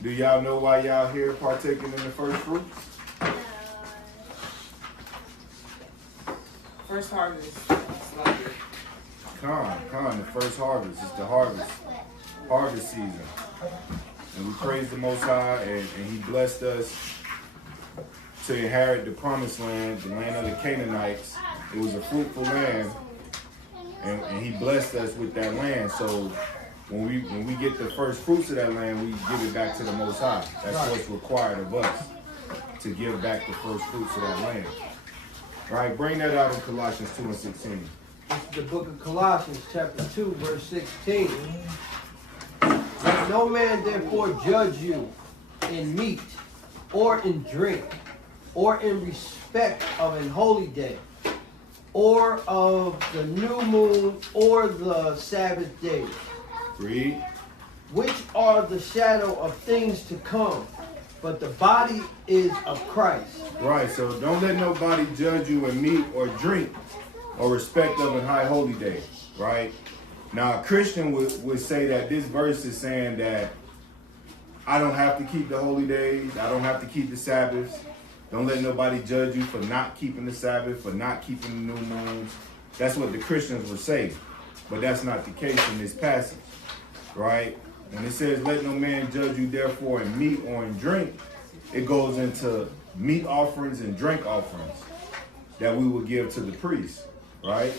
Do y'all know why y'all here partaking in the first fruits? First harvest. The first harvest. It's the harvest season. And we praise the Most High, and He blessed us to inherit the promised land, the land of the Canaanites. It was a fruitful land, and He blessed us with that land. So when we get the first fruits of that land, we give it back to the Most High. That's what's required of us, to give back the first fruits of that land. All right, bring that out in Colossians 2 and 16. This is the book of Colossians, chapter 2, verse 16. Let no man therefore judge you in meat, or in drink, or in respect of an holy day, or of the new moon, or the Sabbath days. Read. Which are the shadow of things to come, but the body is of Christ. Right, so don't let nobody judge you in meat or drink or respect of a high holy day, right? Now, a Christian would say that this verse is saying that I don't have to keep the holy days, I don't have to keep the Sabbaths. Don't let nobody judge you for not keeping the Sabbath, for not keeping the new moons. That's what the Christians would say, but that's not the case in this passage, right? When it says, let no man judge you therefore in meat or in drink, it goes into meat offerings and drink offerings that we would give to the priest, right?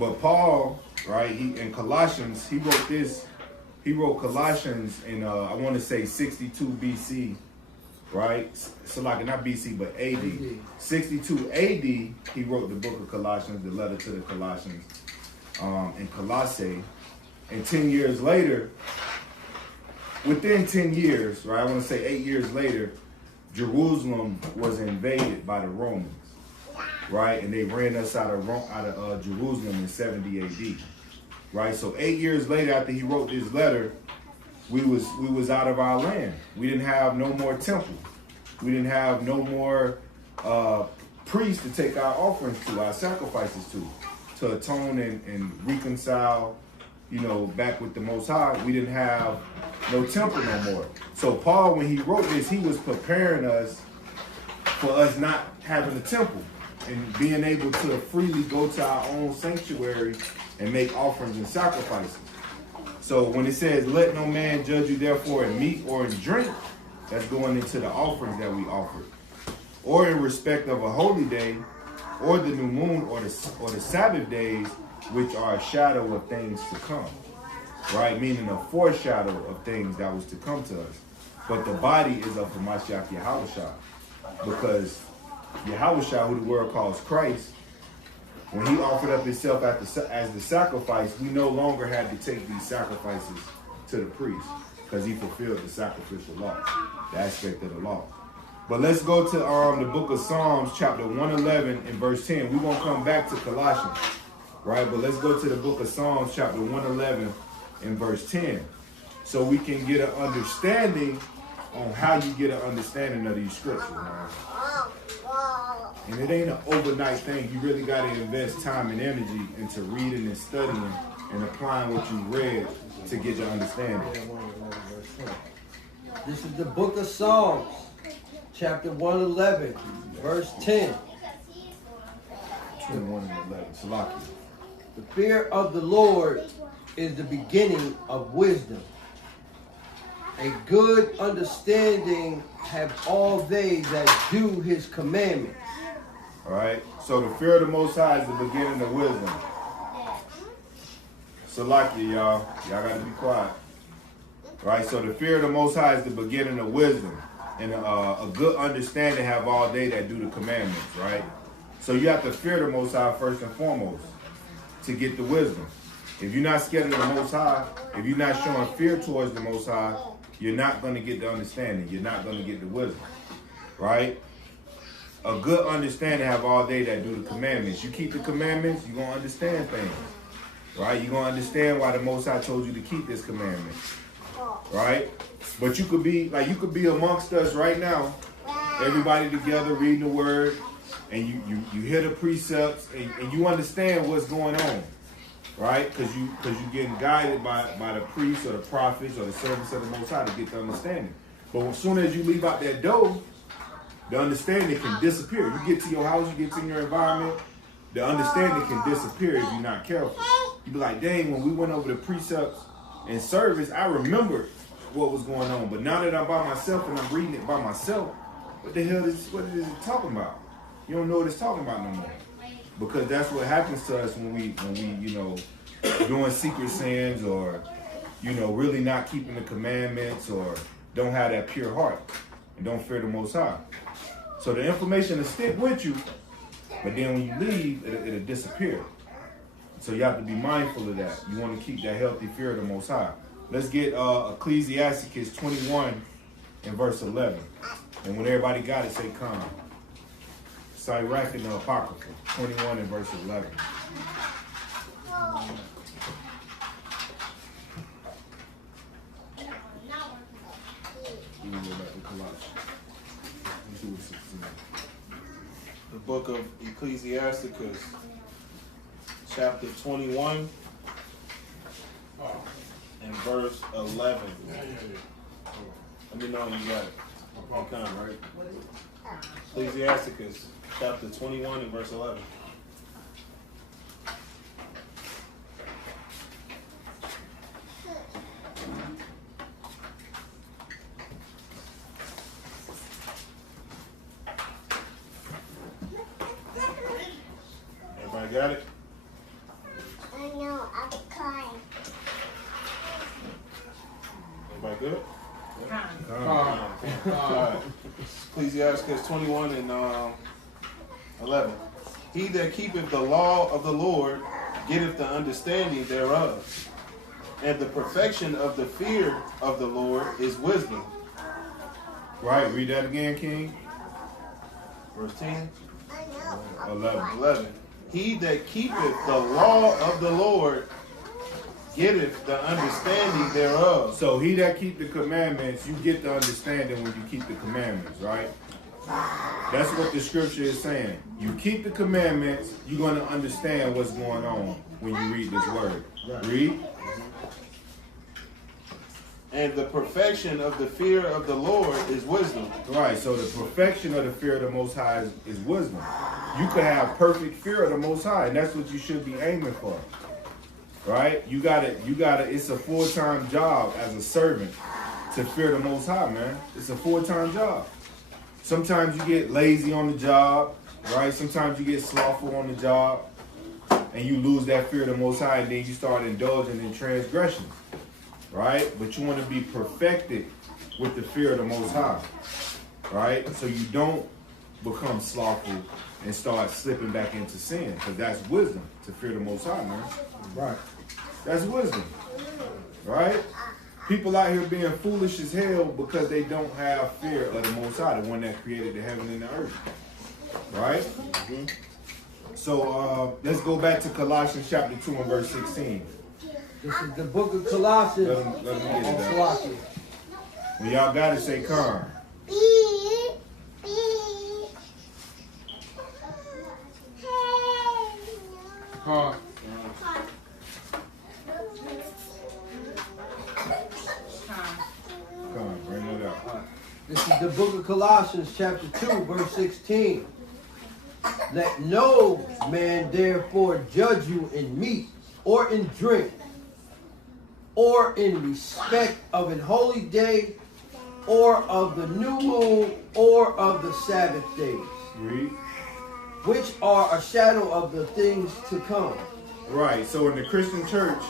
But Paul, right, in Colossians, he wrote Colossians in, I want to say 62 BC, right? So like not BC, but AD. 62 AD, he wrote the book of Colossians, the letter to the Colossians, in Colossae. And 10 years later, within 10 years, right, I want to say 8 years later, Jerusalem was invaded by the Romans, right? And they ran us out of Jerusalem in 70 AD, right? So 8 years later, after he wrote this letter, we was out of our land. We didn't have no more temple. We didn't have no more priests to take our offerings to, our sacrifices to atone and reconcile, you know, back with the Most High. We didn't have no temple no more. So Paul, when he wrote this, he was preparing us for us not having a temple and being able to freely go to our own sanctuary and make offerings and sacrifices. So when it says, let no man judge you therefore in meat or in drink, that's going into the offerings that we offered, or in respect of a holy day, or the new moon, or the Sabbath days, which are a shadow of things to come, right? Meaning a foreshadow of things that was to come to us. But the body is of the Mashiach Yahushua, because Yahushua, who the world calls Christ, when he offered up himself as the sacrifice, we no longer had to take these sacrifices to the priest, because he fulfilled the sacrificial law, the aspect of the law. But let's go to the book of Psalms, chapter 111 and verse 10. We're going to come back to Colossians, right? But let's go to the book of Psalms, chapter 111 and verse 10, so we can get an understanding on how you get an understanding of these scriptures, man. And it ain't an overnight thing. You really got to invest time and energy into reading and studying and applying what you read to get your understanding. This is the book of Psalms, chapter 111, verse 10. 21 and 11. Salaki. The fear of the Lord is the beginning of wisdom. A good understanding have all they that do his commandments. All right. So the fear of the Most High is the beginning of wisdom. Salaki, y'all. Y'all got to be quiet. All right. So the fear of the Most High is the beginning of wisdom. And a good understanding have all they that do the commandments, right? So you have to fear the Most High first and foremost to get the wisdom. If you're not scared of the Most High, if you're not showing fear towards the Most High, you're not going to get the understanding. You're not going to get the wisdom, right? A good understanding have all they that do the commandments. You keep the commandments, you're going to understand things, right? You're going to understand why the Most High told you to keep this commandment, right? But you could be amongst us right now, everybody together reading the word, and you hear the precepts, and you understand what's going on. right? Because you're getting guided by the priests or the prophets or the servants of the Most High to get the understanding. But as soon as you leave out that door, the understanding can disappear. You get to your house, you get to your environment, the understanding can disappear if you're not careful. You be like, dang, when we went over the precepts and service, I remembered what was going on. But now that I'm by myself and I'm reading it by myself, what the hell is it talking about? You don't know what it's talking about no more. Because that's what happens to us when we doing secret sins or, really not keeping the commandments or don't have that pure heart and don't fear the Most High. So the information will stick with you, but then when you leave, it'll disappear. So you have to be mindful of that. You want to keep that healthy fear of the Most High. Let's get Ecclesiasticus 21 and verse 11. And when everybody got it, say come. Sirach and the Apocrypha, 21 and verse 11. The book of Ecclesiasticus, chapter 21 and verse 11. Let me know when you got it. Okay, right? Ecclesiasticus, chapter 21 and verse 11. Everybody got it? I know, I'm crying. Everybody good? Con. Ecclesiasticus 21 and 11. He that keepeth the law of the Lord getteth the understanding thereof. And the perfection of the fear of the Lord is wisdom. Right, read that again, King. Verse 10. 11. 11. He that keepeth the law of the Lord getteth the understanding thereof. So he that keep the commandments, you get the understanding when you keep the commandments, right? That's what the scripture is saying. You keep the commandments, you're going to understand what's going on when you read this word. Read. And the perfection of the fear of the Lord is wisdom. Right, so the perfection of the fear of the Most High is wisdom. You could have perfect fear of the Most High, and that's what you should be aiming for. Right? You gotta, it's a full-time job as a servant to fear the Most High, man. It's a full-time job. Sometimes you get lazy on the job, right? Sometimes you get slothful on the job, and you lose that fear of the Most High, and then you start indulging in transgressions, right? But you want to be perfected with the fear of the Most High, right? So you don't become slothful and start slipping back into sin, because that's wisdom, to fear the Most High, man. Right. That's wisdom, right? People out here being foolish as hell because they don't have fear of the Most High, the one that created the heaven and the earth, right? Mm-hmm. So let's go back to Colossians chapter 2 and verse 16. This is the book of Colossians. Let them get it down. Colossians. When y'all got it, say come. Con. Come, bring it up. This is the book of Colossians, chapter 2, verse 16. Let no man therefore judge you in meat or in drink or in respect of an holy day or of the new moon or of the Sabbath days, Read. which are a shadow of the things to come. Right, so in the Christian church,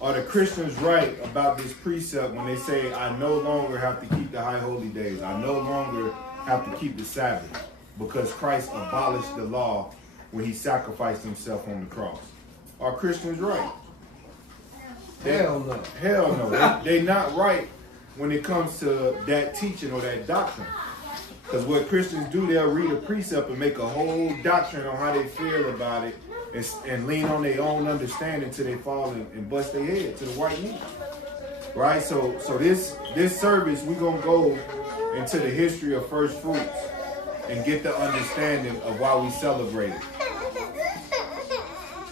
are the Christians right about this precept when they say, I no longer have to keep the high holy days. I no longer have to keep the Sabbath because Christ abolished the law when he sacrificed himself on the cross. Are Christians right? Hell no. Hell no. They're not right when it comes to that teaching or that doctrine. Because what Christians do, they'll read a precept and make a whole doctrine on how they feel about it and lean on their own understanding till they fall and bust their head to the white meat. Right? So this service, we're going to go into the history of first fruits and get the understanding of why we celebrate it.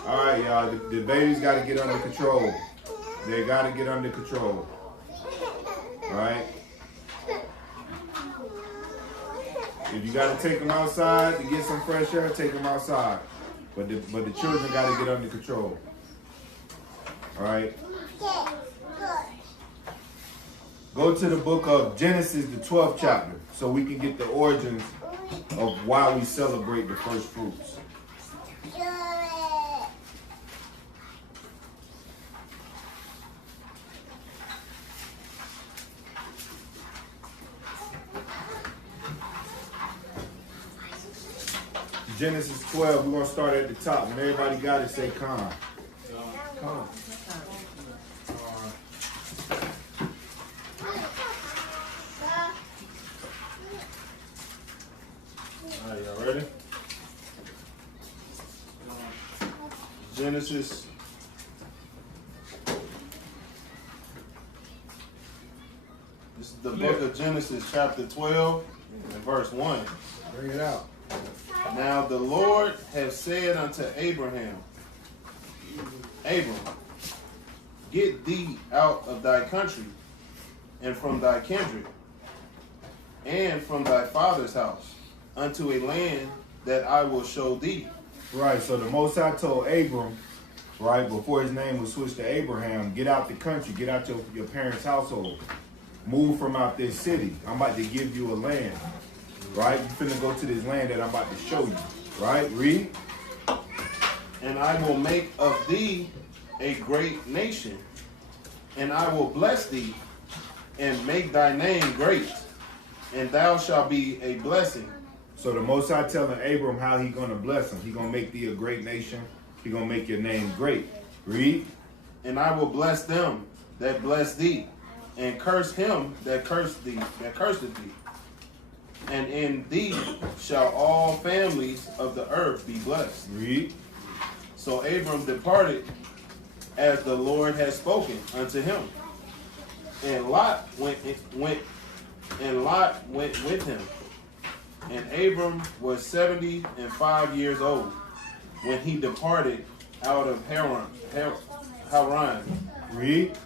All right, y'all. The babies got to get under control. They got to get under control. All right. If you got to take them outside to get some fresh air, take them outside. But the children got to get under control. All right. Go to the book of Genesis, the 12th chapter, so we can get the origins of why we celebrate the first fruits. Genesis 12, we're going to start at the top. When everybody got it, say con. Con. All right, y'all ready? Genesis. This is the book of Genesis, chapter 12, and verse 1. Bring it out. Now the Lord has said unto Abraham, Abram, get thee out of thy country, and from thy kindred, and from thy father's house, unto a land that I will show thee. Right, so the Most High told Abram, right, before his name was switched to Abraham, get out the country, get out your parents' household. Move from out this city. I'm about to give you a land. Right? You finna go to this land that I'm about to show you. Right? Read. And I will make of thee a great nation, and I will bless thee, and make thy name great, and thou shalt be a blessing. So the Most High telling Abram how he gonna bless him. He gonna make thee a great nation. He gonna make your name great. Read. And I will bless them that bless thee, and curse him that curseth thee. And in thee shall all families of the earth be blessed. Read. So Abram departed as the Lord had spoken unto him. And Lot went with him. And Abram was 75 years old when he departed out of Haran. Read.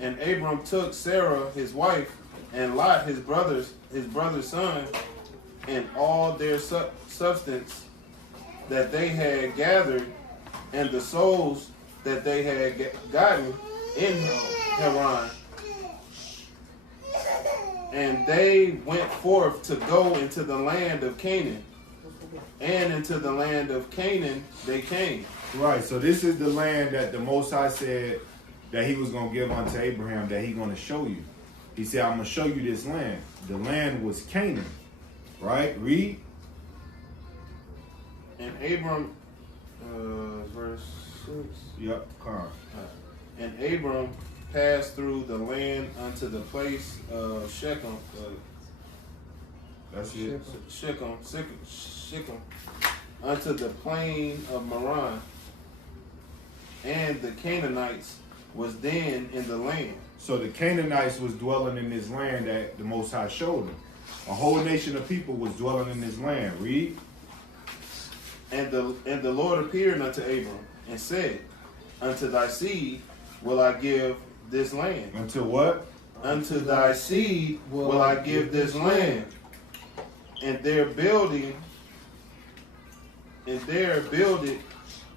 And Abram took Sarah his wife, and Lot his brother's son, and all their substance that they had gathered, and the souls that they had gotten in Haran. And they went forth to go into the land of Canaan. And into the land of Canaan they came. Right, so this is the land that the Most High said that he was going to give unto Abraham, that he going to show you. He said, I'm going to show you this land. The land was Canaan. Right? Read. And Abram, verse 6. Yep, come. And Abram passed through the land unto the place of Shechem. That's it. Shechem, unto the plain of Moran. And the Canaanites was then in the land. So the Canaanites was dwelling in this land that the Most High showed them. A whole nation of people was dwelling in this land. Read. And the Lord appeared unto Abram and said, unto thy seed will I give this land. Until what? Unto thy seed will I give this land. And there builded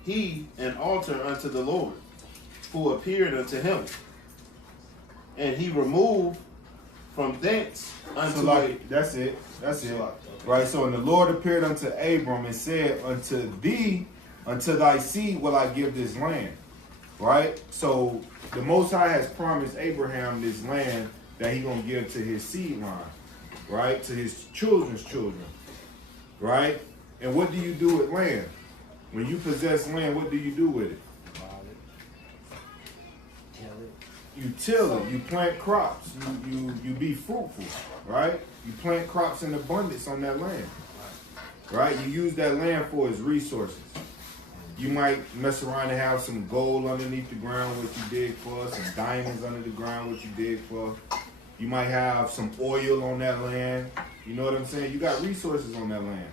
he an altar unto the Lord, who appeared unto him. And he removed from thence unto that's it. Right, so and the Lord appeared unto Abram and said, unto thy seed will I give this land. Right? So the Most High has promised Abraham this land that he gonna give to his seed line. Right? To his children's children. Right? And what do you do with land? When you possess land, what do you do with it? You till it. You plant crops. You be fruitful, right? You plant crops in abundance on that land, right? You use that land for its resources. You might mess around and have some gold underneath the ground, what you dig for, some diamonds under the ground, what you dig for. You might have some oil on that land. You know what I'm saying? You got resources on that land.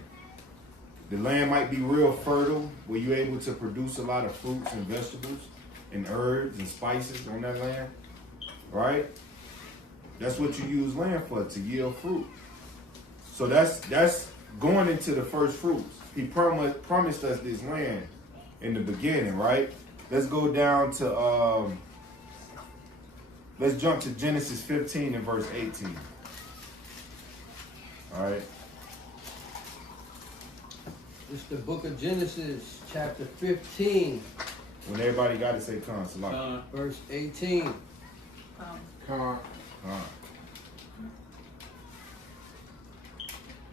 The land might be real fertile, where you're able to produce a lot of fruits and vegetables and herbs and spices on that land, right? That's what you use land for, to yield fruit. So that's going into the first fruits. He promised us this land in the beginning, right? Let's go down to, let's jump to Genesis 15 and verse 18. All right. It's the book of Genesis, chapter 15, When everybody got to say con, Salaki. verse 18. Con.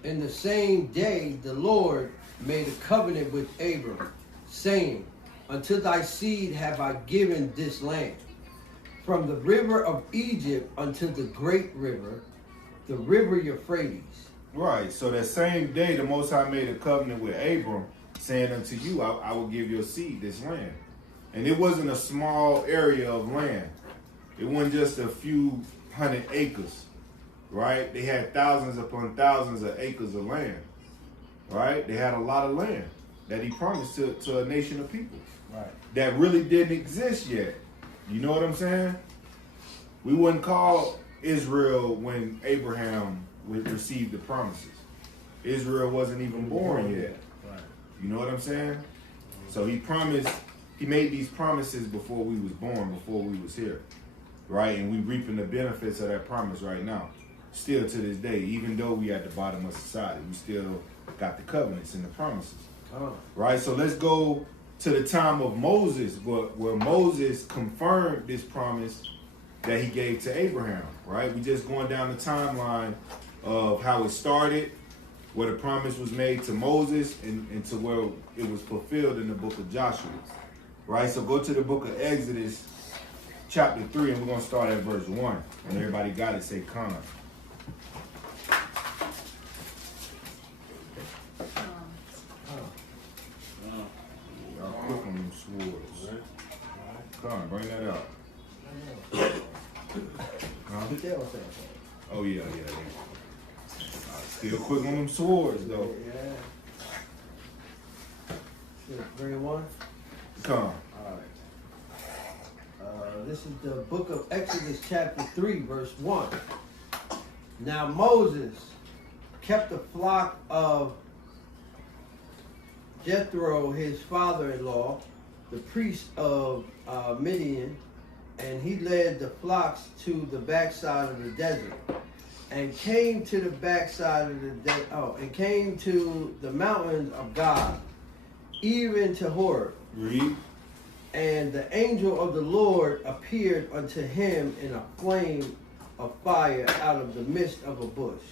In the same day, the Lord made a covenant with Abram, saying, unto thy seed have I given this land, from the river of Egypt unto the great river, the river Euphrates. Right. So that same day, the Most High made a covenant with Abram, saying unto you, I will give your seed this land. And it wasn't a small area of land. It wasn't just a few hundred acres, right? They had thousands upon thousands of acres of land, right? They had a lot of land that he promised to a nation of people, Right. that really didn't exist yet. You know what I'm saying? We wouldn't call Israel when Abraham received the promises. Israel wasn't even born yet. Right. You know what I'm saying? So he made these promises before we was born, before we was here, right? And we reaping the benefits of that promise right now. Still to this day, even though we at the bottom of society, we still got the covenants and the promises, right? So let's go to the time of Moses, where Moses confirmed this promise that he gave to Abraham, right? We just going down the timeline of how it started, where the promise was made to Moses, and to where it was fulfilled in the book of Joshua, right? So go to the book of Exodus, chapter 3, and we're going to start at verse 1. And everybody got it, say con. Y'all quick on them swords. Con, bring that out. Huh? Oh, yeah. Still quick on them swords, though. Yeah. Should bring one? Con. All right. This is the book of Exodus, chapter 3, verse 1. Now Moses kept the flock of Jethro, his father-in-law, the priest of Midian, and he led the flocks to the backside of the desert, and came to the backside of the and came to the mountains of God, even to Horeb. Read. And the angel of the Lord appeared unto him in a flame of fire out of the midst of a bush.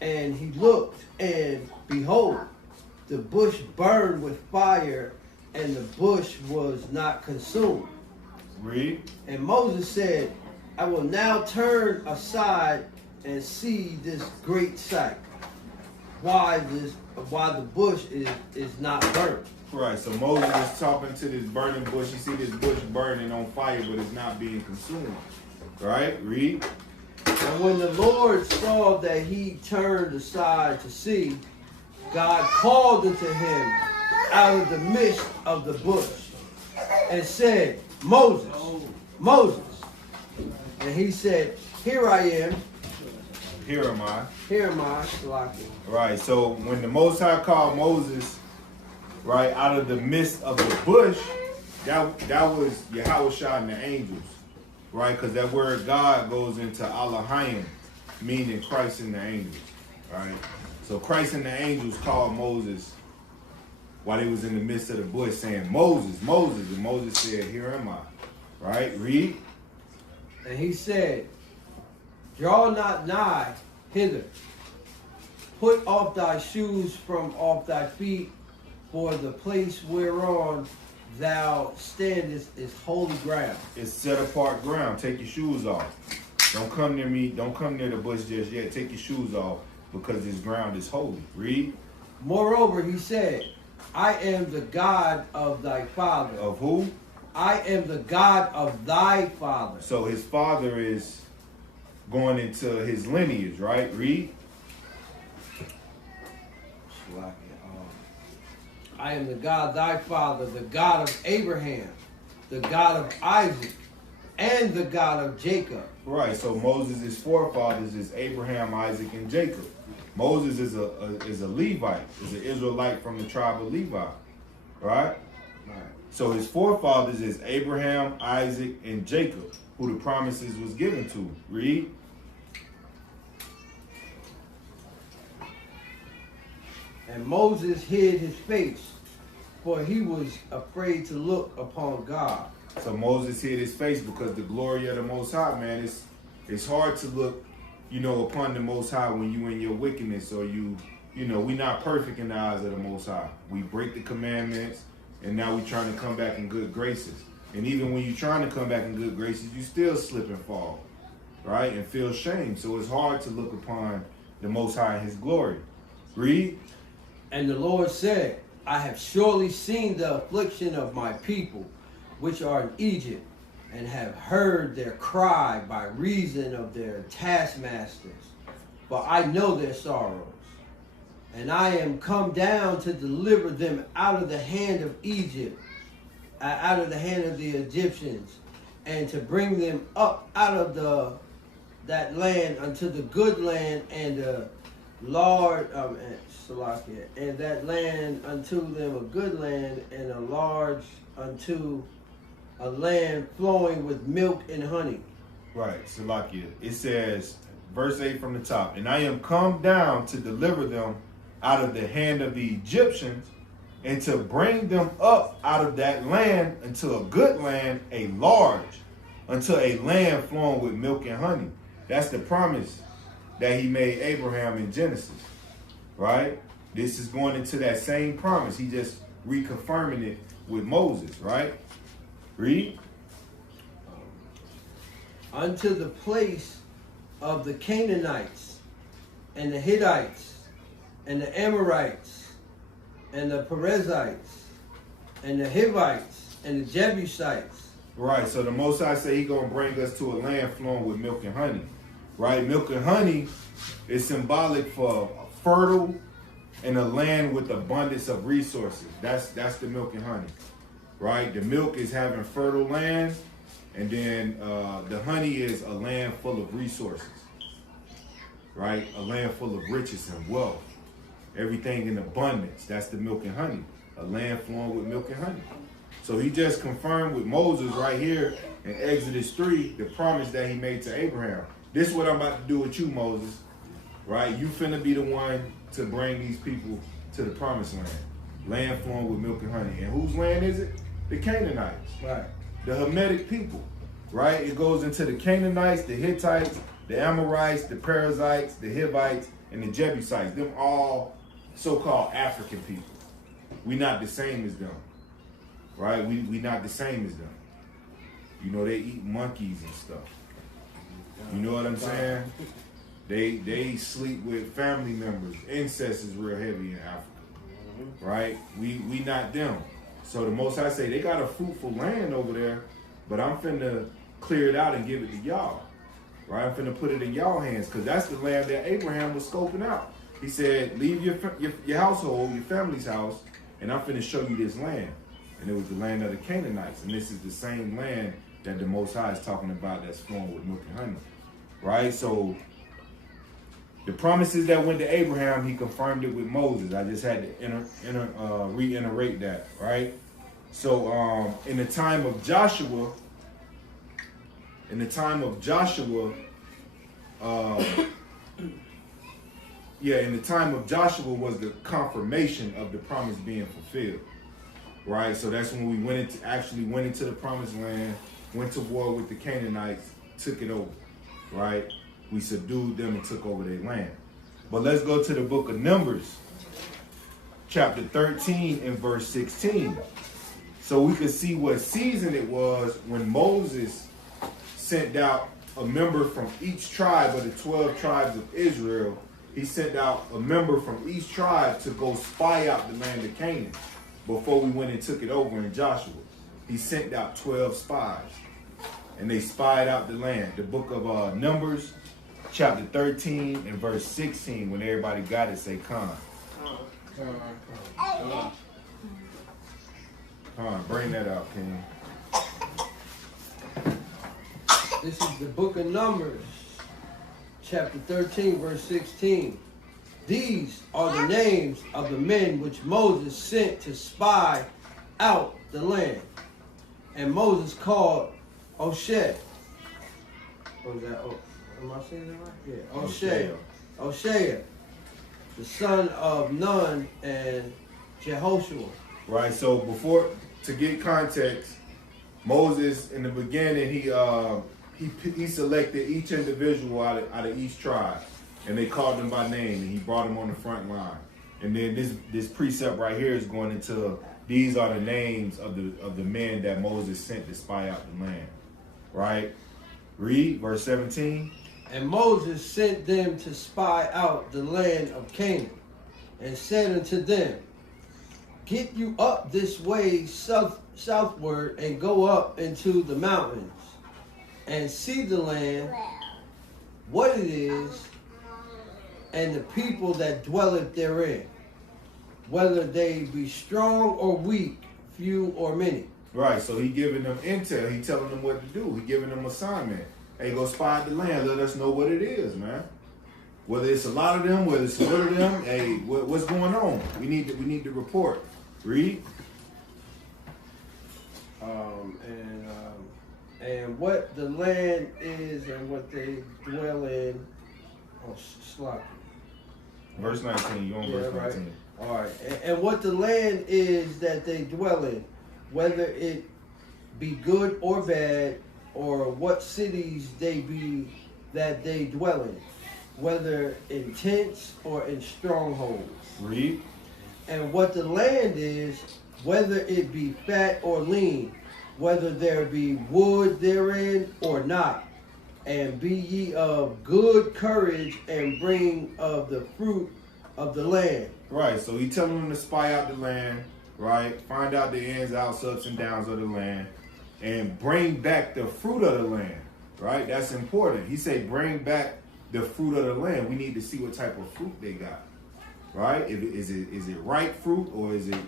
And he looked, and behold, the bush burned with fire, and the bush was not consumed. Read. And Moses said, I will now turn aside and see this great sight, why the bush is not burnt. Right, so Moses is talking to this burning bush. You see this bush burning on fire, but it's not being consumed. Right? Read. And when the Lord saw that he turned aside to see, God called unto him out of the midst of the bush and said, Moses, Moses. And he said, Here I am. Here am I. Here am I, Salaki. Right, so when the Most High called Moses, right, out of the midst of the bush, that was Yahweh and the angels, right? Because that word God goes into Elohim, meaning Christ and the angels, right? So Christ and the angels called Moses while he was in the midst of the bush, saying, Moses, Moses. And Moses said, Here am I. Right? Read. And he said, Draw not nigh hither. Put off thy shoes from off thy feet, for the place whereon thou standest is holy ground. It's set apart ground. Take your shoes off. Don't come near me. Don't come near the bush just yet. Take your shoes off, because this ground is holy. Read. Moreover, he said, I am the God of thy father. Of who? I am the God of thy father. So his father is going into his lineage, right? Read. I am the God thy father, the God of Abraham, the God of Isaac, and the God of Jacob. Right. So Moses' forefathers is Abraham, Isaac, and Jacob. Moses is a Levite, is an Israelite from the tribe of Levi. Right? Right. So his forefathers is Abraham, Isaac, and Jacob, who the promises was given to. Read. And Moses hid his face, for he was afraid to look upon God. So Moses hid his face because the glory of the Most High, man, it's hard to look, upon the Most High when you in your wickedness, or we not perfect in the eyes of the Most High. We break the commandments, and now we trying to come back in good graces. And even when you're trying to come back in good graces, you still slip and fall, right? And feel shame. So it's hard to look upon the Most High and his glory. Read. And the Lord said, I have surely seen the affliction of my people, which are in Egypt, and have heard their cry by reason of their taskmasters. For I know their sorrows. And I am come down to deliver them out of the hand of Egypt, out of the hand of the Egyptians, and to bring them up out of that land unto the good land and the Lord, and that land unto them a good land, and a large unto a land flowing with milk and honey. Right, Salakia. It says, verse 8 from the top, and I am come down to deliver them out of the hand of the Egyptians, and to bring them up out of that land unto a good land, a large, unto a land flowing with milk and honey. That's the promise that he made Abraham in Genesis, right? This is going into that same promise. He just reconfirming it with Moses, right? Read. Unto the place of the Canaanites, and the Hittites, and the Amorites, and the Perizzites, and the Hivites, and the Jebusites. Right, so the Most High say he going to bring us to a land flowing with milk and honey. Right, milk and honey is symbolic for fertile and a land with abundance of resources. That's the milk and honey, right? The milk is having fertile land, and then the honey is a land full of resources, right? A land full of riches and wealth, everything in abundance. That's the milk and honey, a land flowing with milk and honey. So he just confirmed with Moses right here in Exodus 3 the promise that he made to Abraham. This is what I'm about to do with you, Moses, right? You finna be the one to bring these people to the promised land. Land flowing with milk and honey. And whose land is it? The Canaanites. Right. The Hamitic people, right? It goes into the Canaanites, the Hittites, the Amorites, the Perizzites, the Hivites, and the Jebusites. Them all so-called African people. We not the same as them, right? We not the same as them. They eat monkeys and stuff. You know what I'm saying? They sleep with family members. Incest is real heavy in Africa, right? We not them. So the Most High say they got a fruitful land over there, but I'm finna clear it out and give it to y'all, right? I'm finna put it in y'all hands because that's the land that Abraham was scoping out. He said, leave your household, your family's house, and I'm finna show you this land. And it was the land of the Canaanites, and this is the same land that the Most High is talking about that's flowing with milk and honey, right? So the promises that went to Abraham, he confirmed it with Moses. I just had to reiterate that, right? So in the time of Joshua was the confirmation of the promise being fulfilled, right? So that's when we actually went into the promised land, went to war with the Canaanites, took it over, right? We subdued them and took over their land. But let's go to the book of Numbers, chapter 13 and verse 16. So we can see what season it was when Moses sent out a member from each tribe of the 12 tribes of Israel. He sent out a member from each tribe to go spy out the land of Canaan before we went and took it over in Joshua. He sent out 12 spies, and they spied out the land. The book of Numbers, chapter 13 and verse 16. When everybody got it, say con. Bring that out, King. This is the book of Numbers, chapter 13, verse 16. These are the names of the men which Moses sent to spy out the land. And Moses called H.O.I. What was that? Oh, am I saying that right? Yeah, H.O.I, the son of Nun and Jehoshua. Right. So to get context, Moses in the beginning he selected each individual out of each tribe, and they called them by name, and he brought them on the front line. And then this precept right here is going into these are the names of the men that Moses sent to spy out the land. Right? Read verse 17. And Moses sent them to spy out the land of Canaan, and said unto them, Get you up this way southward, and go up into the mountains, and see the land, what it is, and the people that dwelleth therein, whether they be strong or weak, few or many. Right, so he giving them intel. He telling them what to do. He giving them assignment. Hey, go spy out the land. Let us know what it is, man. Whether it's a lot of them, whether it's a little of them. Hey, what's going on? We need to report. Read. And what the land is, and what they dwell in. Oh, sloppy. Verse 19. You on verse 19? Right. All right. And what the land is that they dwell in, whether it be good or bad, or what cities they be that they dwell in, whether in tents or in strongholds. Read. And what the land is, whether it be fat or lean, whether there be wood therein or not. And be ye of good courage, and bring of the fruit of the land. Right, so he telling them to spy out the land, right? Find out the ins, outs, ups, and downs of the land, and bring back the fruit of the land, right? That's important. He say bring back the fruit of the land. We need to see what type of fruit they got, right? Is it ripe fruit, or is it,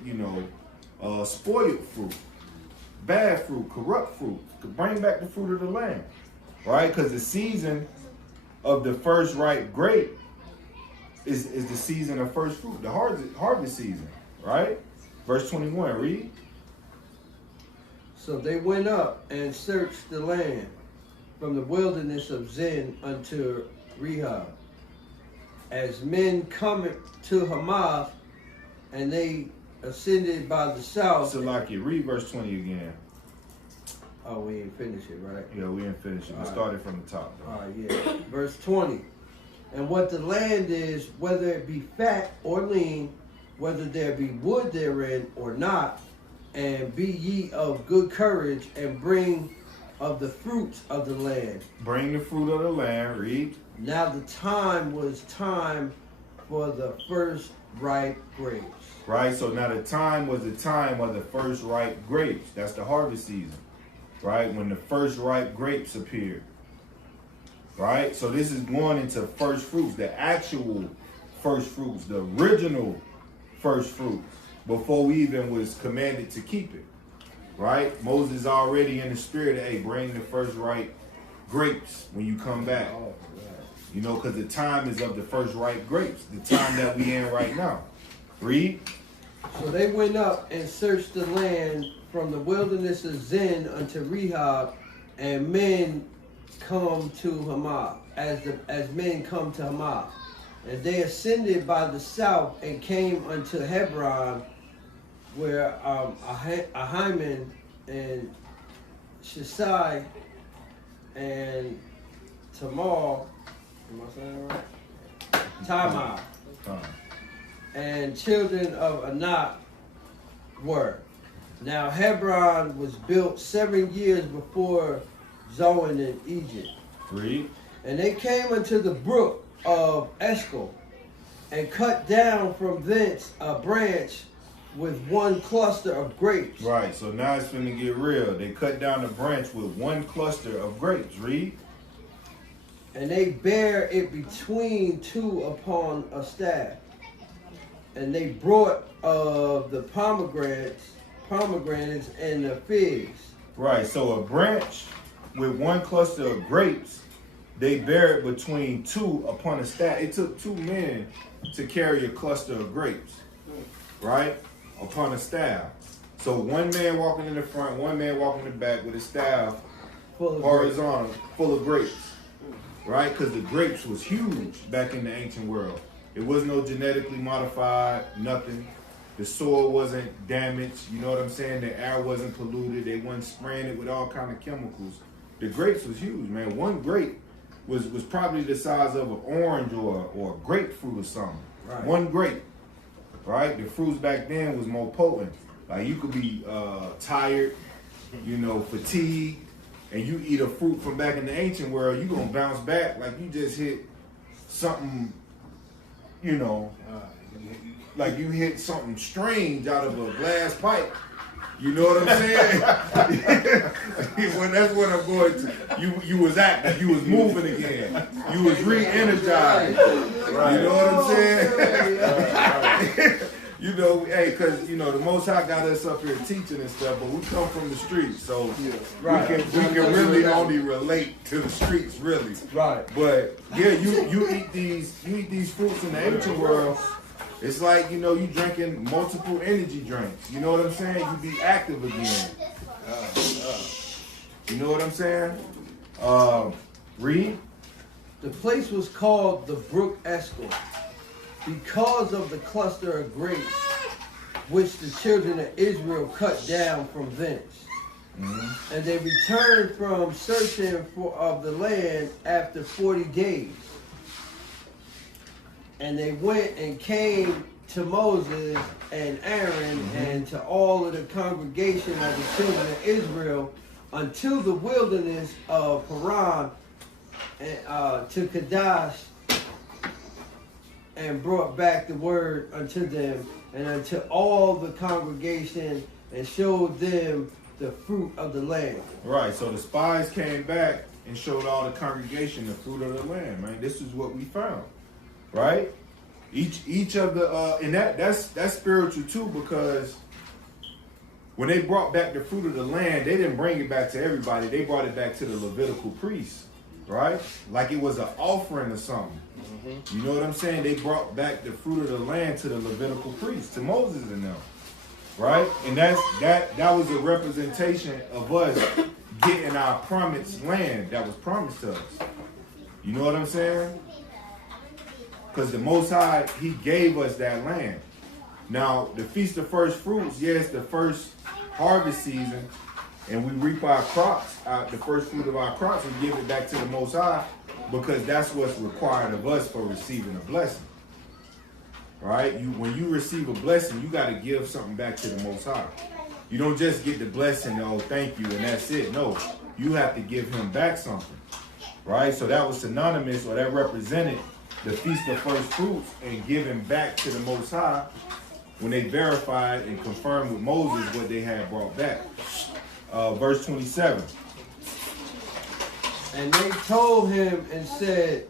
spoiled fruit, bad fruit, corrupt fruit? Bring back the fruit of the land, right? Because the season of the first ripe grape is the season of first fruit, the harvest season, right? Verse 21, read. So they went up and searched the land from the wilderness of Zin unto Rehob, as men coming to Hamath, and they ascended by the south. Salaki, read verse 20 again. Oh, we ain't finished it, right? Yeah, we didn't finish it. We started from the top, though. All right, yeah. Verse 20. And what the land is, whether it be fat or lean, whether there be wood therein or not, and be ye of good courage, and bring of the fruits of the land. Bring the fruit of the land, read. Now the time was time for the first ripe grapes. Right, so now the time was the time of the first ripe grapes. That's the harvest season, right? When the first ripe grapes appeared. Right, so this is going into first fruits, the actual first fruits, the original first fruits, before we even was commanded to keep it. Right, Moses already in the spirit of, hey, bring the first ripe grapes when you come back. Because the time is of the first ripe grapes, the time that we in right now. Read. So they went up and searched the land from the wilderness of Zin unto Rehob, and men come to Hamath, as men come to Hamath. And they ascended by the south and came unto Hebron, where Ahiman and Shesai and Tamar, am I saying that right? Tamar, and children of Anak were. Now Hebron was built 7 years before Zoan in Egypt. Read. And they came unto the brook of Eshcol, and cut down from thence a branch with one cluster of grapes. Right, so now it's finna get real. They cut down the branch with one cluster of grapes. Read. And they bare it between two upon a staff. And they brought of the pomegranates and the figs. Right, so a branch with one cluster of grapes, they bear it between two upon a staff. It took 2 men to carry a cluster of grapes, right, upon a staff. So one man walking in the front, one man walking in the back with a staff horizontal, full of grapes, right? Because the grapes was huge back in the ancient world. It was no genetically modified, nothing. The soil wasn't damaged, you know what I'm saying? The air wasn't polluted. They wasn't spraying it with all kind of chemicals. The grapes was huge, man. One grape was probably the size of an orange or a grapefruit or something. Right. One grape, right? The fruits back then was more potent. Like you could be tired, you know, fatigued, and you eat a fruit from back in the ancient world, you gonna bounce back like you just hit something, you know, like you hit something strange out of a glass pipe. You know what I'm saying? When that's what I'm going to. You was active. You was moving again. You was re-energized. Right. You know what I'm saying? Right. You know, hey, because, you know, the Most High got us up here teaching and stuff, but we come from the streets, so we can really only relate to the streets, really. Right. But yeah, you eat these fruits in the ancient world. It's like, you know, you drinking multiple energy drinks. You know what I'm saying? You be active again. You know what I'm saying? Read. The place was called the Brook Escort because of the cluster of grapes which the children of Israel cut down from thence. Mm-hmm. And they returned from searching of the land after 40 days. And they went and came to Moses and Aaron and to all of the congregation of the children of Israel until the wilderness of Paran and to Kadesh, and brought back the word unto them and unto all the congregation and showed them the fruit of the land. Right, so the spies came back and showed all the congregation the fruit of the land, man. This is what we found. Right? Each of the and that's spiritual too, because when they brought back the fruit of the land, they didn't bring it back to everybody. They brought it back to the Levitical priests, right? Like it was an offering or something. Mm-hmm. You know what I'm saying? They brought back the fruit of the land to the Levitical priests, to Moses and them, right? And that was a representation of us getting our promised land that was promised to us. You know what I'm saying? Because the Most High, He gave us that land. Now, the Feast of First Fruits, yes, the first harvest season, and we reap our crops, the first fruit of our crops, and give it back to the Most High, because that's what's required of us for receiving a blessing. Right? When you receive a blessing, you got to give something back to the Most High. You don't just get the blessing, oh, thank you, and that's it. No, you have to give Him back something. Right? So that was synonymous, or that represented the Feast of First Fruits and giving back to the Most High when they verified and confirmed with Moses what they had brought back. Verse 27. And they told him and said,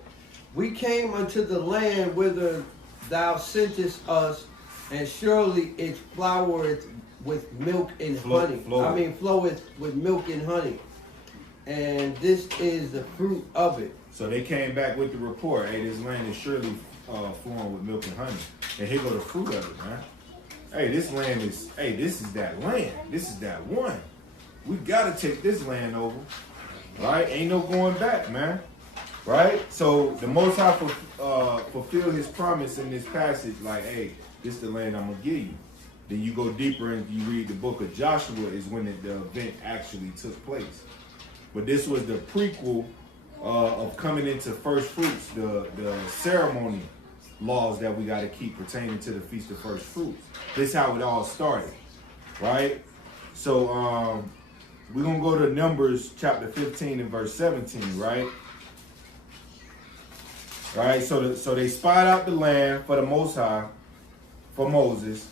we came unto the land whither thou sentest us, and surely it floureth with milk and honey. Floweth with milk and honey. And this is the fruit of it. So they came back with the report, hey, this land is surely flowing with milk and honey. And here go the fruit of it, man. Hey, this is that land. This is that one. We got to take this land over. Right? Ain't no going back, man. Right? So the Most High fulfilled His promise in this passage, like, hey, this is the land I'm going to give you. Then you go deeper and you read the book of Joshua is when the event actually took place. But this was the prequel of coming into first fruits, the ceremony laws that we got to keep pertaining to the Feast of First Fruits. This is how it all started, right? So we're going to go to Numbers chapter 15 and verse 17, right? Right, so they spied out the land for the Most High, for Moses,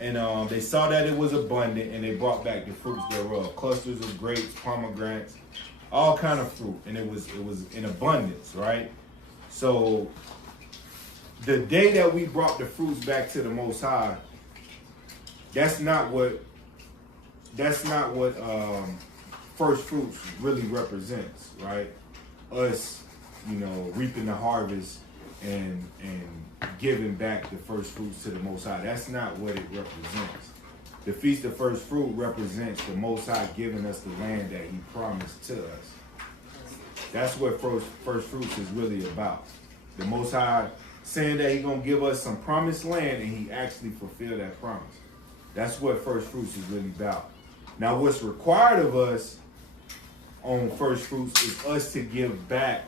and they saw that it was abundant, and they brought back the fruits thereof, clusters of grapes, pomegranates, all kind of fruit, and it was in abundance, right? So the day that we brought the fruits back to the Most High, that's not what that's not what first fruits really represents, right? Us, reaping the harvest and giving back the first fruits to the Most High. That's not what it represents. The Feast of First Fruit represents the Most High giving us the land that He promised to us. That's what first fruits is really about. The Most High saying that He's going to give us some promised land, and He actually fulfilled that promise. That's what first fruits is really about. Now, what's required of us on first fruits is us to give back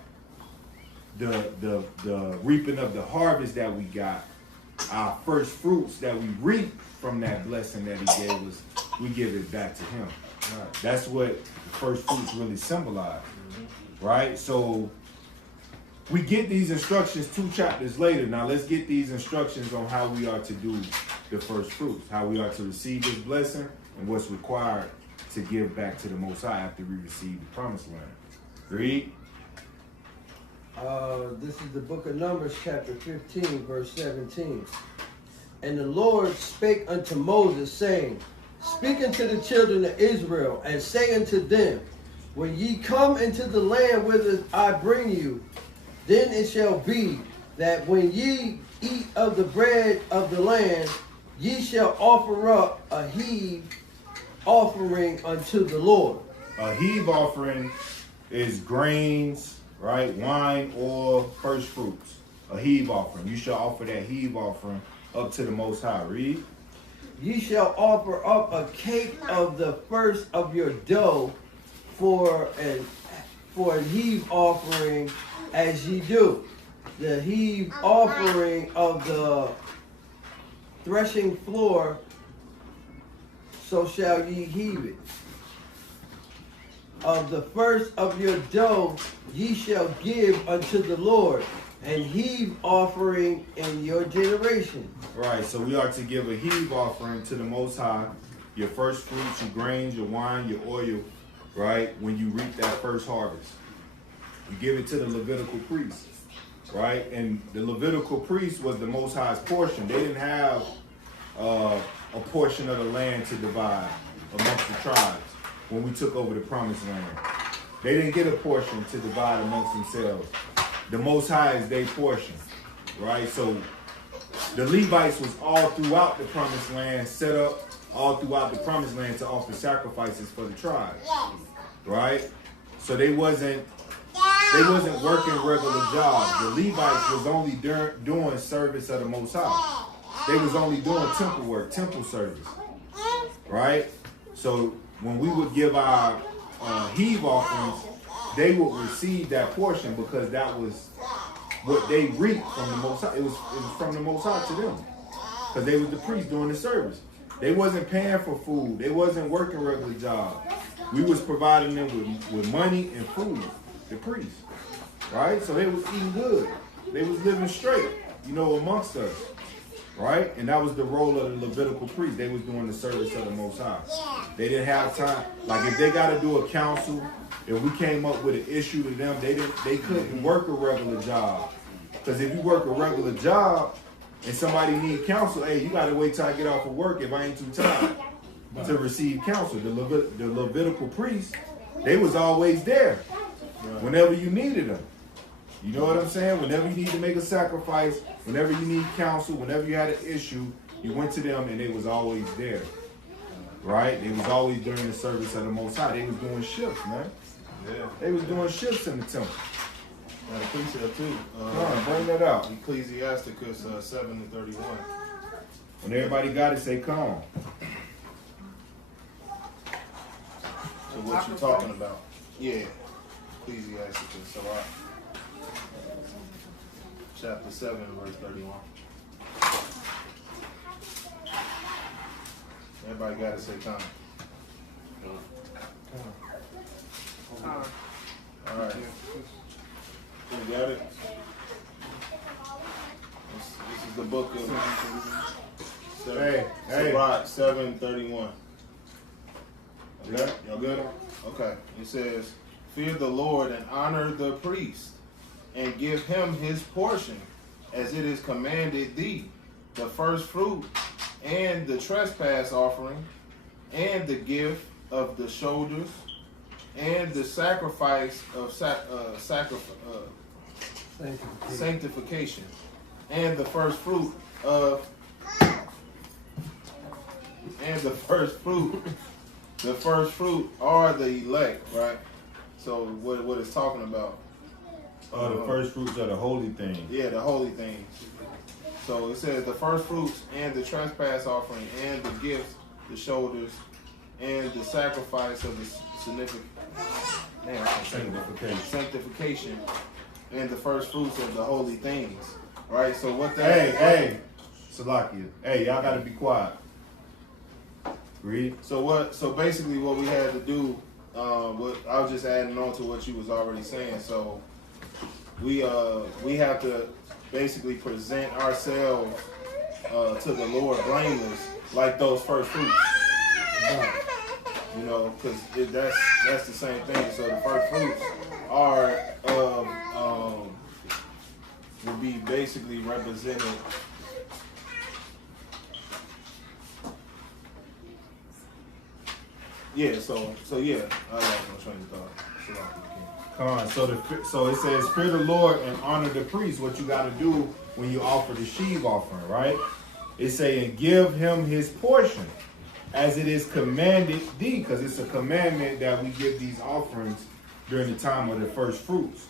the reaping of the harvest that we got, our first fruits that we reap from that blessing that He gave us. We give it back to Him. Right. That's what first fruits really symbolize, right? So we get these instructions 2 chapters later. Now let's get these instructions on how we are to do the first fruits, how we are to receive this blessing, and what's required to give back to the Most High after we receive the promised land. Read. This is the book of Numbers, chapter 15, verse 17. And the Lord spake unto Moses, saying, Speak unto the children of Israel, and say unto them, When ye come into the land whither I bring you, then it shall be that when ye eat of the bread of the land, ye shall offer up a heave offering unto the Lord. A heave offering is grains, right? Wine, oil, first fruits. A heave offering. You shall offer that heave offering up to the Most High. Read. Ye shall offer up a cake of the first of your dough for a heave offering as ye do. The heave offering of the threshing floor, so shall ye heave it. Of the first of your dough ye shall give unto the Lord, and heave offering in your generation. Right, so we are to give a heave offering to the Most High, your first fruits, your grains, your wine, your oil, right, when you reap that first harvest. You give it to the Levitical priest, right? And the Levitical priest was the Most High's portion. They didn't have a portion of the land to divide amongst the tribes when we took over the promised land. They didn't get a portion to divide amongst themselves. The Most High is their portion, right? So the Levites was all throughout the promised land, set up all throughout the promised land to offer sacrifices for the tribes, right? So they wasn't working regular jobs. The Levites was only doing service of the Most High. They was only doing temple work, temple service, right? So when we would give our heave offerings, they would receive that portion because that was what they reaped from the Most High. It was from the Most High to them because they was the priest doing the service. They wasn't paying for food. They wasn't working regular jobs. We was providing them with money and food, the priests, right? So they was eating good. They was living straight, amongst us, right? And that was the role of the Levitical priest. They was doing the service of the Most High. They didn't have time. Like if they got to do a council, if we came up with an issue to them, they couldn't work a regular job. Because if you work a regular job and somebody need counsel, hey, you got to wait till I get off of work if I ain't too tired to receive counsel. The Levitical priests, they was always there whenever you needed them. You know what I'm saying? Whenever you need to make a sacrifice, whenever you need counsel, whenever you had an issue, you went to them and they was always there. Right? They was always during the service of the Most High. They was doing shifts, man. Yeah. They was doing shifts in the temple. Got a precept too. Bring that out. Ecclesiasticus 7:31. When everybody got it, say come on. So what you talking about? Yeah. Ecclesiasticus, so chapter 7, verse 31. Everybody got to say come. All right. You got it? This is the book of Sirach 7:31. Okay? Y'all good? Okay. It says, Fear the Lord and honor the priest, and give him his portion, as it is commanded thee, the first fruit, and the trespass offering, and the gift of the shoulders, and the sacrifice of sanctification, and the first fruit of the first fruit are the elect, right? So what it's talking about? The first fruits are the holy thing. Yeah, the holy things. So it says the first fruits and the trespass offering and the gifts, the shoulders, and the sacrifice of the sanctification, and the first fruits of the holy things. Right. So what that? Hey, Salakia. Hey, y'all gotta be quiet. Read. So basically, what we had to do. What I was just adding on to what you was already saying. So we have to basically present ourselves to the Lord blameless, like those first fruits. You know, because that's the same thing. So the first fruits are would be basically represented. Yeah. So yeah. I lost my train of thought. So it says, fear the Lord and honor the priest. What you got to do when you offer the sheave offering, right? It's saying, give him his portion, as it is commanded thee, because it's a commandment that we give these offerings during the time of the first fruits.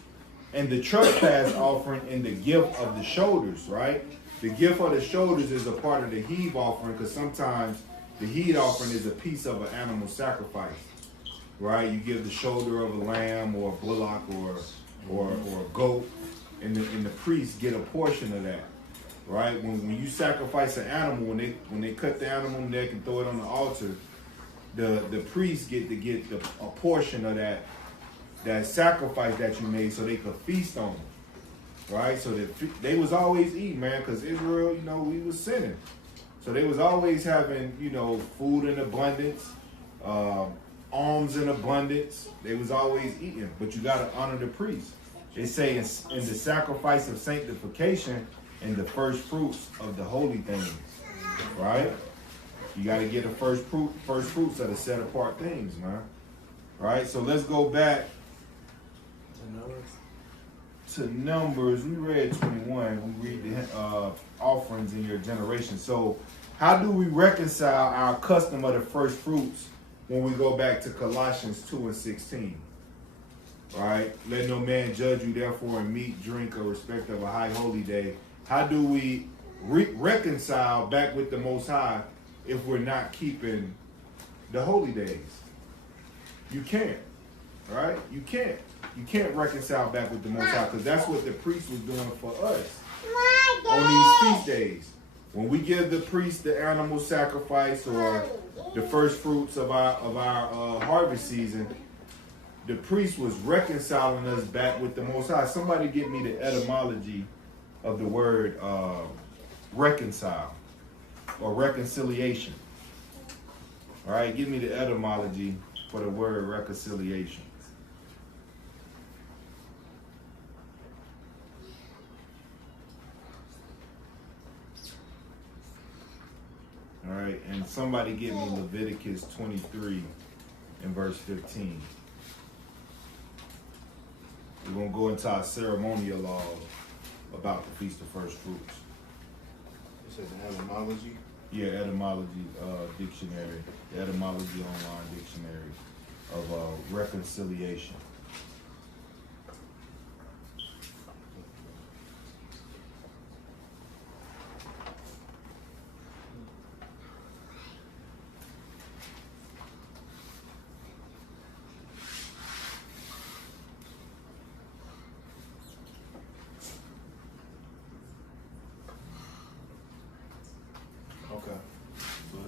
And the trespass offering and the gift of the shoulders, right? The gift of the shoulders is a part of the heave offering, because sometimes the heave offering is a piece of an animal sacrifice. Right, you give the shoulder of a lamb or a bullock or a goat, and the priest get a portion of that. Right, when you sacrifice an animal, when they cut the animal neck and throw it on the altar, the priest get a portion of that sacrifice that you made, so they could feast on it. Right, so that they was always eating, man, because Israel, you know, we was sinning, so they was always having, you know, food in abundance. Alms in abundance. They was always eating, but you got to honor the priest. They say in the sacrifice of sanctification and the first fruits of the holy things, right? You got to get the first fruits of the set apart things, man. Right? So let's go back to Numbers. We read 21. We read the offerings in your generation. So how do we reconcile our custom of the first fruits when we go back to Colossians 2:16, right? Let no man judge you therefore in meat, drink, or respect of a high holy day. How do we reconcile back with the Most High if we're not keeping the holy days? You can't, right? You can't reconcile back with the Most High, because that's what the priest was doing for us on these feast days. When we give the priest the animal sacrifice or the first fruits of our harvest season, the priest was reconciling us back with the Most High. Somebody give me the etymology of the word reconcile or reconciliation. All right, give me the etymology for the word reconciliation. All right, and somebody give me Leviticus 23 and verse 15. We're going to go into our ceremonial laws about the Feast of First Fruits. It says etymology? Yeah, etymology dictionary, the etymology online dictionary of reconciliation.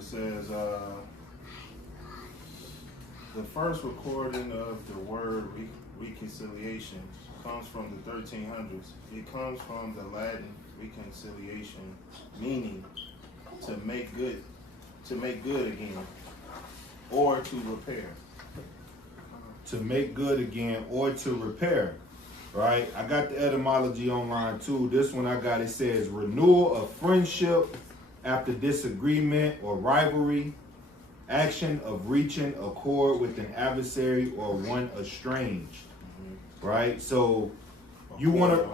Says the first recording of the word reconciliation comes from the 1300s. It comes from the Latin reconciliation, meaning to make good again, or to repair. To make good again or to repair, right? I got the etymology online too. This one I got, it says renewal of friendship after disagreement or rivalry, action of reaching accord with an adversary or one estranged. Right? So you want to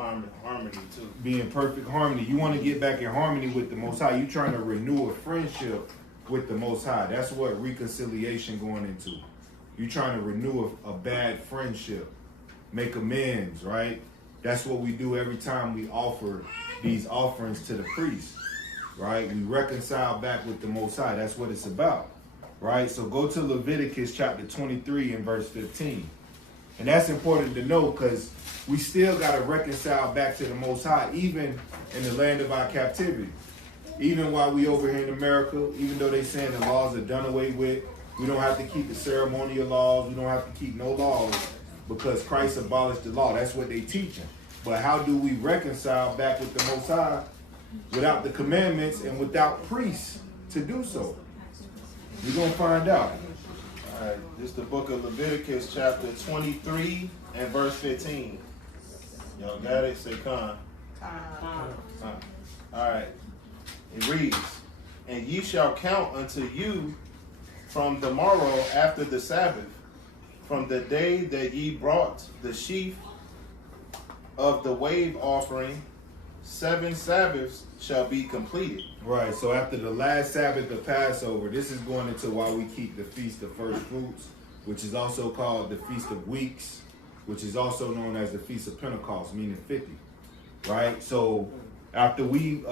harmony too. be in perfect harmony. You want to get back in harmony with the Most High. You're trying to renew a friendship with the Most High. That's what reconciliation going into. You're trying to renew a bad friendship, make amends, right? That's what we do every time we offer these offerings to the priest, right? We reconcile back with the Most High. That's what it's about, right? So go to Leviticus chapter 23 and verse 15. And that's important to know because we still got to reconcile back to the Most High, even in the land of our captivity. Even while we over here in America, even though they saying the laws are done away with, we don't have to keep the ceremonial laws. We don't have to keep no laws because Christ abolished the law. That's what they teaching. But how do we reconcile back with the Most High without the commandments and without priests to do so? We're going to find out. All right, this is the book of Leviticus, chapter 23 and verse 15. Y'all got it? Say con. All right. It reads, and ye shall count unto you from the morrow after the Sabbath, from the day that ye brought the sheaf of the wave offering, 7 Sabbaths shall be completed. Right, so after the last Sabbath of Passover, this is going into why we keep the Feast of First Fruits, which is also called the Feast of Weeks, which is also known as the Feast of Penecost, meaning 50. Right, so after we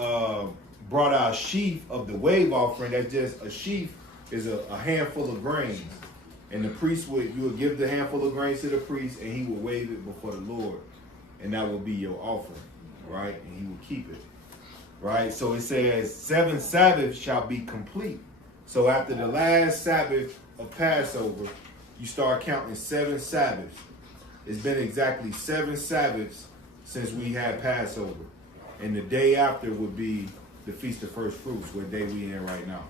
brought our sheaf of the wave offering, that's just a sheaf is a handful of grains. And the priest you would give the handful of grains to the priest and he would wave it before the Lord. And that will be your offering, right? And he will keep it. Right? So it says 7 Sabbaths shall be complete. So after the last Sabbath of Passover, you start counting 7 Sabbaths. It's been exactly 7 Sabbaths since we had Passover. And the day after would be the Feast of First Fruits, what day we in right now.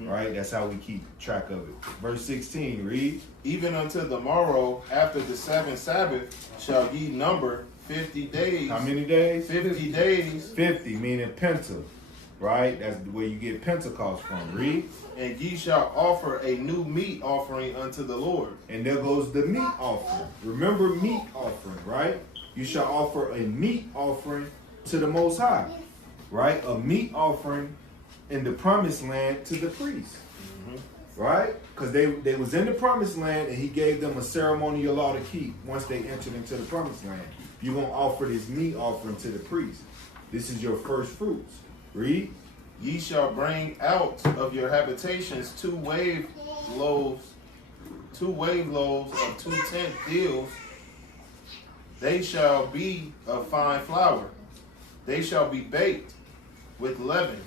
Right? That's how we keep track of it. Verse 16, read. Even unto the morrow after the 7th Sabbath shall ye number 50 days. How many days? 50 days. 50, meaning penta. Right? That's where you get Pentecost from. Read. And ye shall offer a new meat offering unto the Lord. And there goes the meat offering. Remember meat offering, right? You shall offer a meat offering to the Most High. Right? A meat offering in the promised land to the priest. Right? Because they was in the promised land and he gave them a ceremonial law to keep once they entered into the promised land. You're going to offer this meat offering to the priest. This is your first fruits. Read. Ye shall bring out of your habitations 2 wave loaves of 2/10 deals. They shall be of fine flour. They shall be baked with leaven.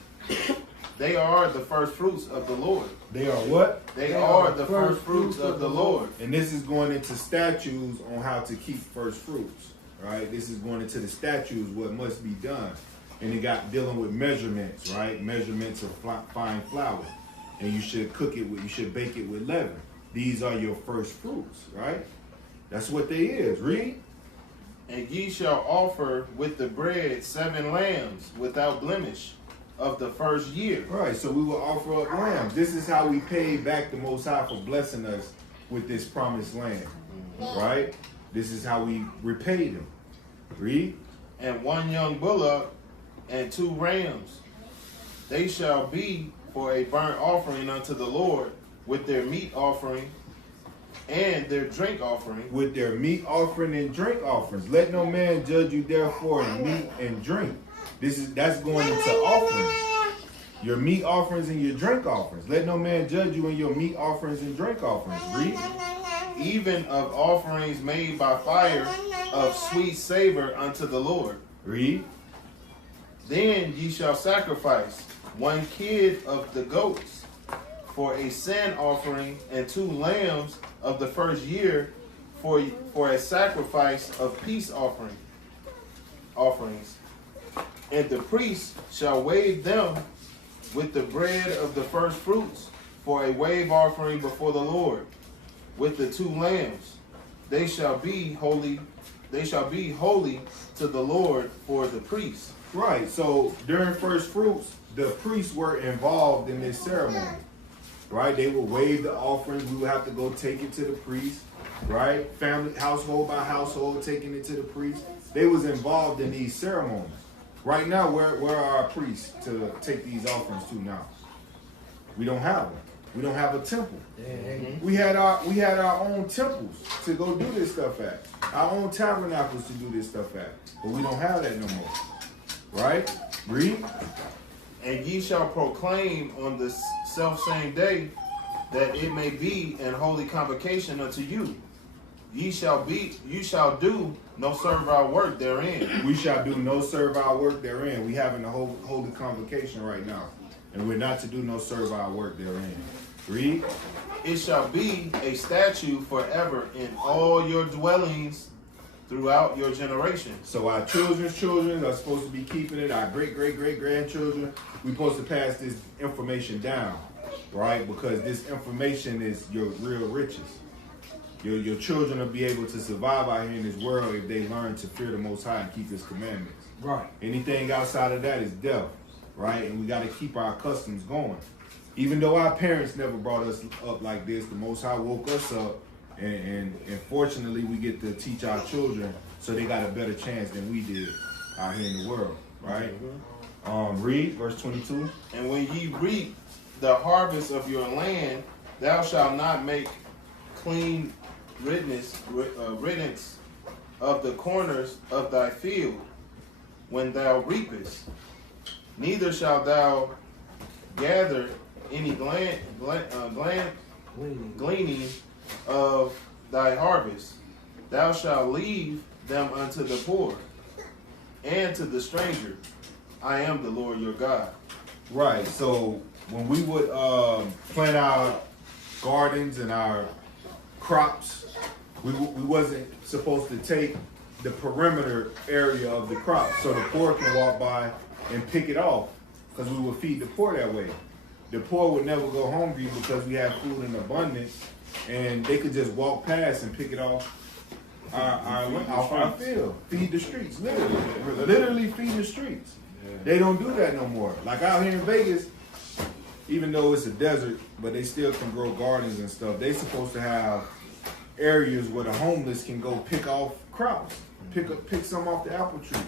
They are the first fruits of the Lord. They are what? They are the first fruits of the Lord. And this is going into statutes on how to keep first fruits. Right? This is going into the statutes, what must be done. And it got dealing with measurements, right? Measurements of fine flour. And you should you should bake it with leaven. These are your first fruits, right? That's what they is. Read. And ye shall offer with the bread 7 lambs without blemish of the first year. Right, so we will offer up lambs. This is how we pay back the Most High for blessing us with this promised land. Right? This is how we repaid him. Read. And 1 young bullock and 2 rams. They shall be for a burnt offering unto the Lord with their meat offering and their drink offering. With their meat offering and drink offerings. Let no man judge you therefore in meat and drink. That's going into offerings. Your meat offerings and your drink offerings. Let no man judge you in your meat offerings and drink offerings. Read. Even of offerings made by fire of sweet savor unto the Lord. Read. Then ye shall sacrifice 1 kid of the goats for a sin offering, and 2 lambs of the first year for a sacrifice of peace offerings. And the priest shall wave them with the bread of the first fruits for a wave offering before the Lord. With the 2 lambs, they shall be holy. They shall be holy to the Lord for the priest. Right. So during first fruits, the priests were involved in this ceremony. right? They would waive the offerings. We would have to go take it to the priest, right? Family, household by household, taking it to the priest. They was involved in these ceremonies. Right now, where are our priests to take these offerings to now? We don't have them. We don't have a temple. We had our own temples to go do this stuff at. Our own tabernacles to do this stuff at. But we don't have that no more. Right? Read. And ye shall proclaim on the selfsame day that it may be an holy convocation unto you. You shall do no servile work therein. We shall do no servile work therein. We having a holy convocation right now. And we're not to do no servile work therein. Read. It shall be a statute forever in all your dwellings throughout your generations. So our children's children are supposed to be keeping it. Our great-great-great-grandchildren, we're supposed to pass this information down, right? Because this information is your real riches. Your children will be able to survive out here in this world if they learn to fear the Most High and keep His commandments. Right. Anything outside of that is death, right? And we got to keep our customs going. Even though our parents never brought us up like this, the Most High woke us up, and fortunately we get to teach our children so they got a better chance than we did out here in the world, right? Read verse 22. And when ye reap the harvest of your land, thou shalt not make clean riddance of the corners of thy field when thou reapest. Neither shalt thou gather any gleaning of thy harvest. Thou shalt leave them unto the poor and to the stranger. I am the Lord your God. Right. So when we would plant our gardens and our crops, we wasn't supposed to take the perimeter area of the crop so the poor can walk by and pick it off, because we would feed the poor that way. The poor would never go hungry because we have food in abundance, and they could just walk past and pick it off our field. Feed the streets, literally feed the streets. Yeah. They don't do that no more. Like out here in Vegas, even though it's a desert, but they still can grow gardens and stuff. They supposed to have areas where the homeless can go pick off crops, pick some off the apple tree,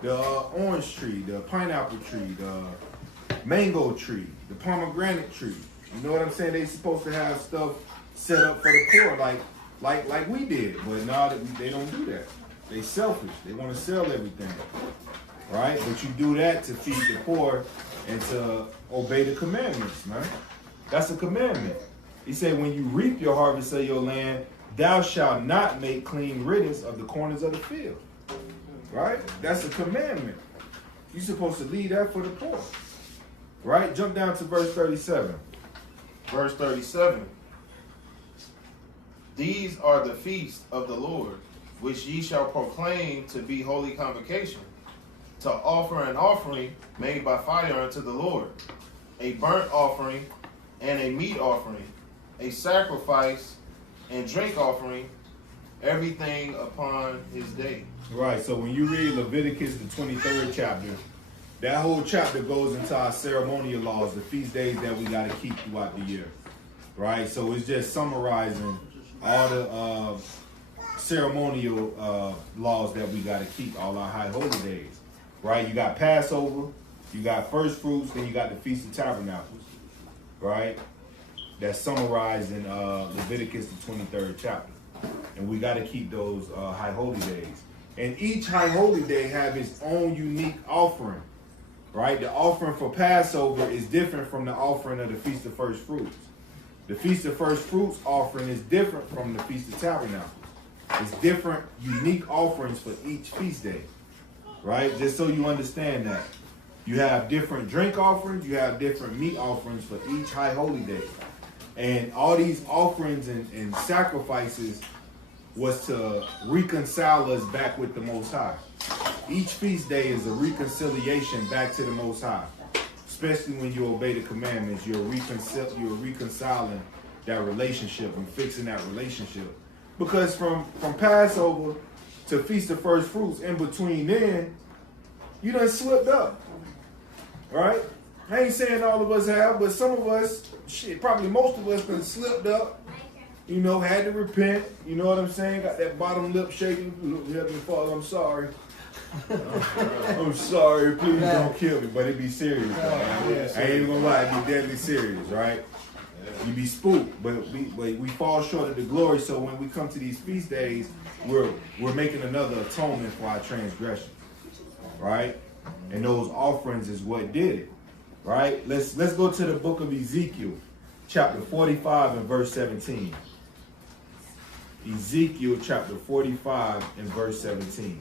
the orange tree, the pineapple tree, the mango tree, the pomegranate tree. You know what I'm saying? They supposed to have stuff set up for the poor, like we did. But now they don't do that. They selfish. They want to sell everything, right? But you do that to feed the poor and to obey the commandments, man. That's a commandment. He said, when you reap your harvest of your land, thou shalt not make clean riddance of the corners of the field. Right? That's a commandment. You're supposed to leave that for the poor. Right? Jump down to verse 37. Verse 37. These are the feasts of the Lord, which ye shall proclaim to be holy convocation, to offer an offering made by fire unto the Lord, a burnt offering and a meat offering, a sacrifice and drink offering, everything upon his day. Right, so when you read Leviticus, the 23rd chapter, that whole chapter goes into our ceremonial laws, the feast days that we got to keep throughout the year. Right, so it's just summarizing all the ceremonial laws that we got to keep, all our high holy days. Right, you got Passover, you got first fruits, then you got the Feast of Tabernacles. Right, that's summarized in Leviticus, the 23rd chapter. And we got to keep those high holy days. And each high holy day have its own unique offering. Right? The offering for Passover is different from the offering of the Feast of First Fruits. The Feast of First Fruits offering is different from the Feast of Tabernacles. It's different, unique offerings for each feast day. Right? Just so you understand that. You have different drink offerings, you have different meat offerings for each high holy day. And all these offerings and sacrifices was to reconcile us back with the Most High. Each feast day is a reconciliation back to the Most High. Especially when you obey the commandments, you're reconciling that relationship and fixing that relationship. Because from Passover to Feast of First Fruits, in between then, you done slipped up. Right? I ain't saying all of us have, but some of us, shit, probably most of us been slipped up, you know, had to repent, you know what I'm saying? Got that bottom lip shaking. Heavenly Father, I'm sorry. I'm sorry, please don't kill me, but it be serious, man. I ain't even gonna lie, it be deadly serious, right? You be spooked, but we fall short of the glory. So when we come to these feast days, we're making another atonement for our transgressions, right? And those offerings is what did it, right? Let's go to the book of Ezekiel, chapter 45 and verse 17. Ezekiel chapter 45 and verse 17.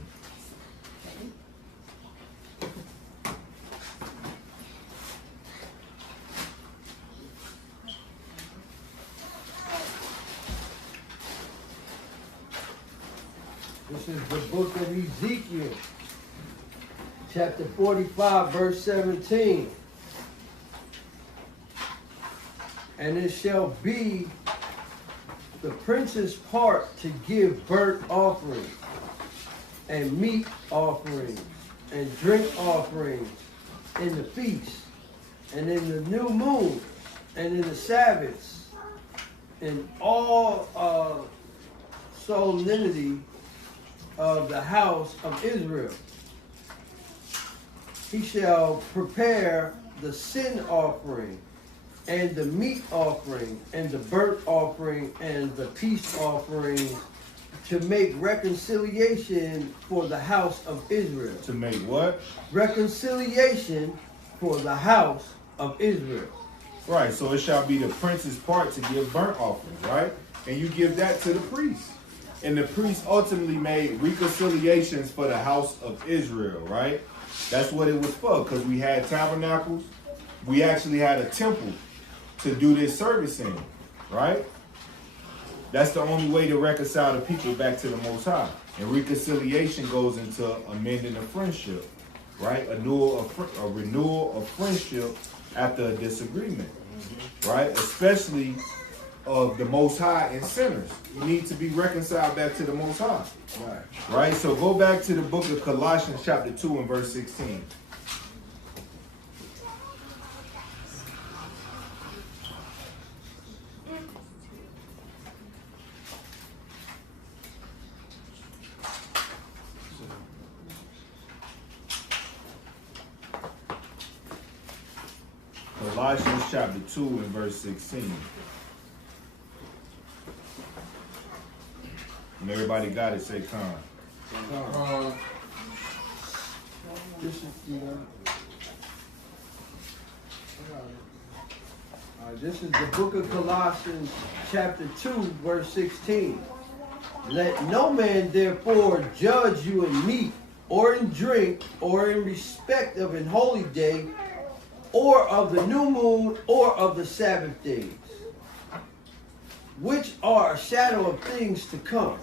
This is the book of Ezekiel, chapter 45, verse 17. And it shall be the prince's part to give burnt offerings, and meat offerings, and drink offerings in the feast, and in the new moon, and in the Sabbaths, in all solemnity of the house of Israel. He shall prepare the sin offering, and the meat offering, and the burnt offering, and the peace offering, to make reconciliation for the house of Israel. To make what? Reconciliation for the house of Israel. Right, so it shall be the prince's part to give burnt offerings, right? And you give that to the priest. And the priest ultimately made reconciliations for the house of Israel, right? That's what it was for, because we had tabernacles. We actually had a temple to do this service in, right? That's the only way to reconcile the people back to the Most High. And reconciliation goes into amending a friendship, right? A renewal of friendship after a disagreement, right? Especially of the Most High and sinners. You need to be reconciled back to the Most High. Right? So go back to the book of Colossians chapter 2 and verse 16. Colossians chapter 2 and verse 16. And everybody got it, say con. This is this is the book of Colossians, chapter 2, verse 16. Let no man therefore judge you in meat, or in drink, or in respect of an holy day, or of the new moon, or of the Sabbath days, which are a shadow of things to come.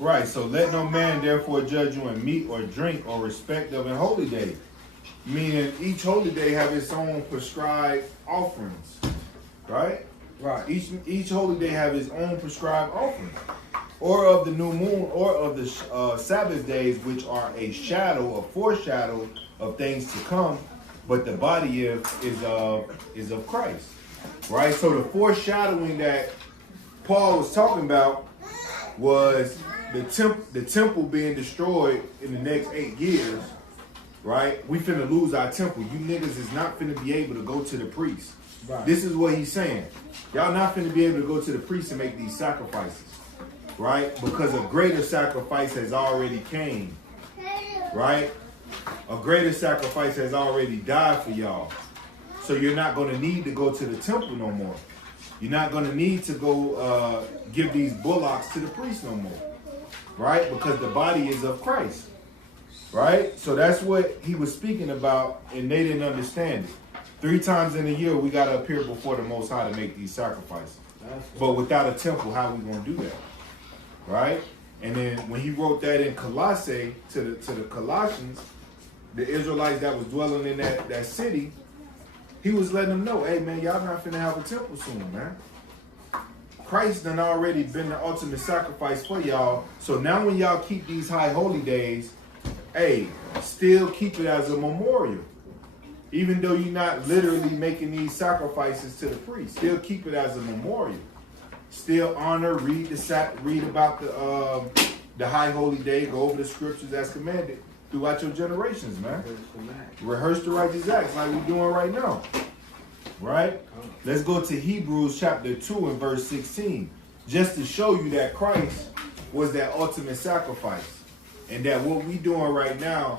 Right, so let no man therefore judge you in meat or drink or respect of a holy day. Meaning each holy day have its own prescribed offerings. Right? Right. Each holy day have its own prescribed offering. Or of the new moon, or of the Sabbath days, which are a shadow, a foreshadow of things to come, but the body is of Christ. Right? So the foreshadowing that Paul was talking about was the temple being destroyed in the next 8 years, right? We finna lose our temple. You niggas is not finna be able to go to the priest. Right. This is what he's saying. Y'all not finna be able to go to the priest and make these sacrifices, right? Because a greater sacrifice has already came, right? A greater sacrifice has already died for y'all. So you're not gonna need to go to the temple no more. You're not going to need to go give these bullocks to the priest no more, right? Because the body is of Christ, right? So that's what he was speaking about, and they didn't understand it. 3 times in a year, we got to appear before the Most High to make these sacrifices. But without a temple, how are we going to do that, right? And then when he wrote that in Colossae to the Colossians, the Israelites that was dwelling in that city, he was letting them know, hey man, y'all not finna have a temple soon, man. Christ done already been the ultimate sacrifice for y'all. So now when y'all keep these high holy days, hey, still keep it as a memorial. Even though you're not literally making these sacrifices to the priest, still keep it as a memorial. Still honor, read about the high holy day, go over the scriptures as commanded throughout your generations, man. Rehearse the righteous acts like we're doing right now. Right? Let's go to Hebrews chapter 2 and verse 16. Just to show you that Christ was that ultimate sacrifice. And that what we're doing right now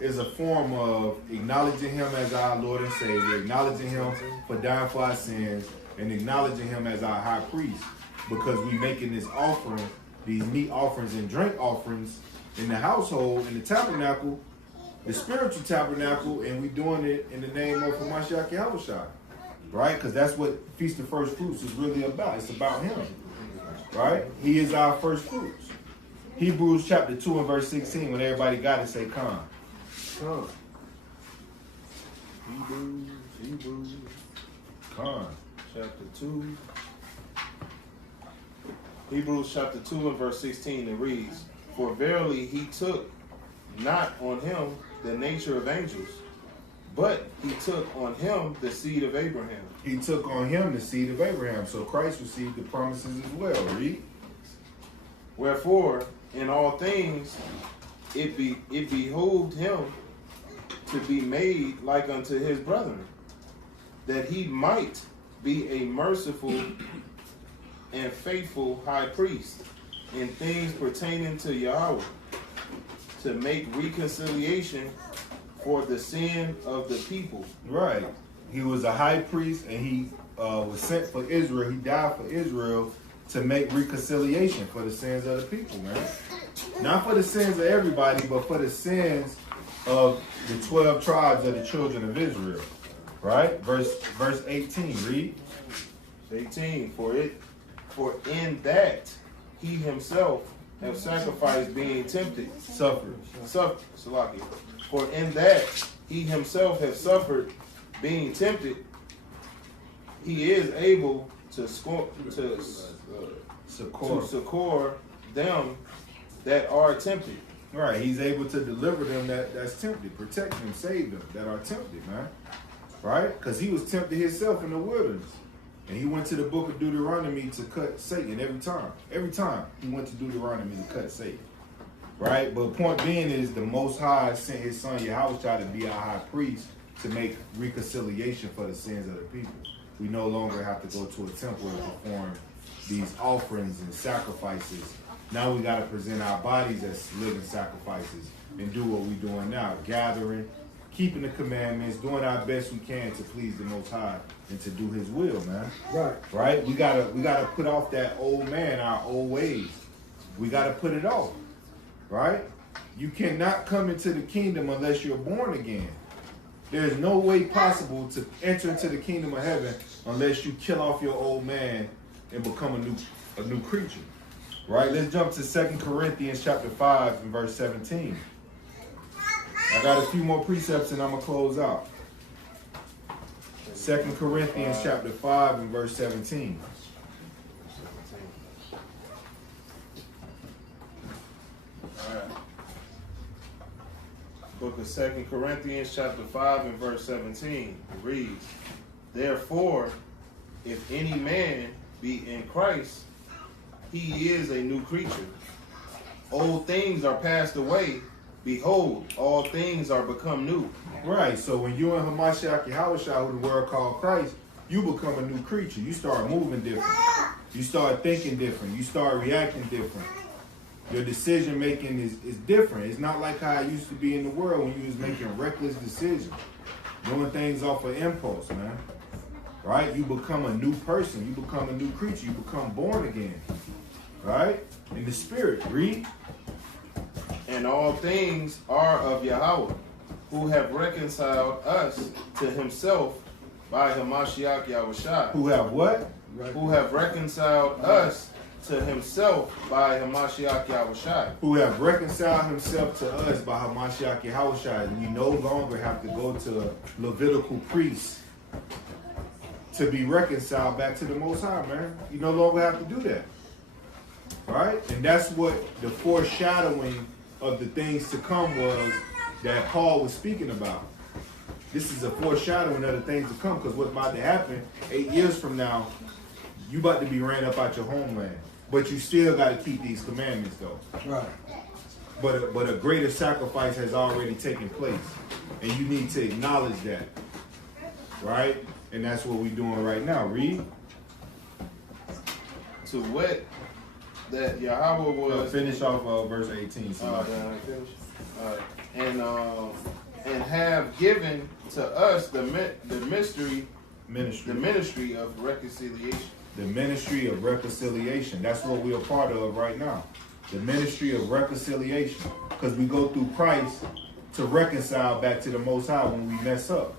is a form of acknowledging him as our Lord and Savior, acknowledging him for dying for our sins, and acknowledging him as our high priest. Because we making this offering, these meat offerings and drink offerings in the household, in the tabernacle, the spiritual tabernacle, and we doing it in the name of Hamashiach Yahushua. Right? Because that's what Feast of First Fruits is really about. It's about him. Right? He is our first fruits. Hebrews chapter 2 and verse 16, when everybody got it, say con. Hebrews. Con. Chapter 2. Hebrews chapter 2 and verse 16, it reads, For verily he took not on him the nature of angels, but he took on him the seed of Abraham. He took on him the seed of Abraham. So Christ received the promises as well. Read. Wherefore, in all things, it behooved him to be made like unto his brethren, that he might be a merciful and faithful high priest in things pertaining to Yahweh, to make reconciliation for the sin of the people. Right. He was a high priest, and he was sent for Israel. He died for Israel to make reconciliation for the sins of the people, man. Not for the sins of everybody, but for the sins of the 12 tribes of the children of Israel. Right? Verse 18, read. 18, for in that he himself have sacrificed being tempted. Suffered. Salaki. For in that he himself have suffered being tempted, he is able to succor them that are tempted. Right. He's able to deliver them that's tempted, protect them, save them that are tempted, man. Right? Because he was tempted himself in the wilderness. And he went to the book of Deuteronomy to cut Satan every time. Every time he went to Deuteronomy to cut Satan. Right? But point being is the Most High sent his son Yahushua to be our high priest to make reconciliation for the sins of the people. We no longer have to go to a temple to perform these offerings and sacrifices. Now we got to present our bodies as living sacrifices and do what we're doing now. Gathering, keeping the commandments, doing our best we can to please the Most High and to do his will, man. Right. Right? We gotta put off that old man, our old ways. We gotta put it off. Right? You cannot come into the kingdom unless you're born again. There's no way possible to enter into the kingdom of heaven unless you kill off your old man and become a new creature. Right? Let's jump to 2 Corinthians chapter 5 and verse 17. I got a few more precepts and I'm going to close out. 2 Corinthians chapter 5 and verse 17. Book of 2 Corinthians chapter 5 and verse 17 reads, Therefore, if any man be in Christ, he is a new creature. Old things are passed away. Behold, all things are become new. Right, so when you're in Hamashiach Yahushua, who the world called Christ, you become a new creature. You start moving different. You start thinking different. You start reacting different. Your decision making is different. It's not like how it used to be in the world when you was making reckless decisions, doing things off of impulse, man. Right? You become a new person. You become a new creature. You become born again. Right? In the spirit. Read. And all things are of Yahweh, who have reconciled us to himself by Hamashiach Yahushua. Who have what? Who have reconciled us to himself by Hamashiach Yahushua. Who have reconciled himself to us by Hamashiach Yahushua. We no longer have to go to Levitical priests to be reconciled back to the Most High, man. You no longer have to do that. Right? And that's what the foreshadowing of the things to come was that Paul was speaking about. This is a foreshadowing of the things to come, because what's about to happen 8 years from now, you about to be ran up out your homeland. But you still got to keep these commandments, though. Right. But a greater sacrifice has already taken place, and you need to acknowledge that, right? And that's what we're doing right now. Read. To wit, that Yahweh was Finish off verse 18. And have given to us the ministry of reconciliation. The ministry of reconciliation. That's what we're a part of right now. The ministry of reconciliation. Because we go through Christ to reconcile back to the Most High when we mess up.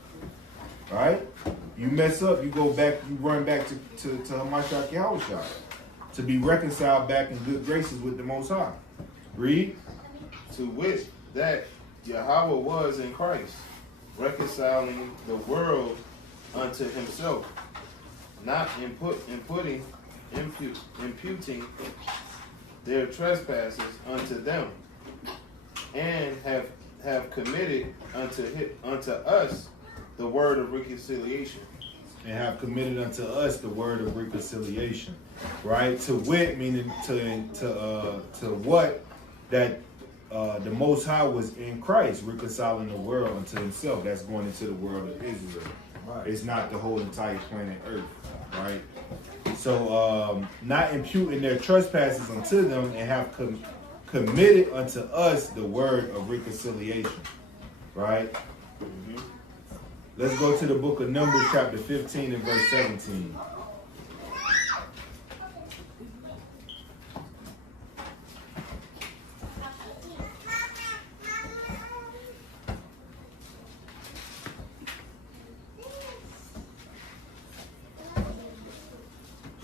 Right? You mess up, you go back, you run back to H.O.I. to be reconciled back in good graces with the Most High. Read. To wit, that Yahweh was in Christ, reconciling the world unto himself, not imputing their trespasses unto them, and have committed unto us the word of reconciliation. And have committed unto us the word of reconciliation. Right? To wit, meaning to what? That the Most High was in Christ, reconciling the world unto himself. That's going into the world of Israel. Right. It's not the whole entire planet Earth. Right? So, not imputing their trespasses unto them, and have committed unto us the word of reconciliation. Right? Mm-hmm. Let's go to the book of Numbers, chapter 15 and verse 17.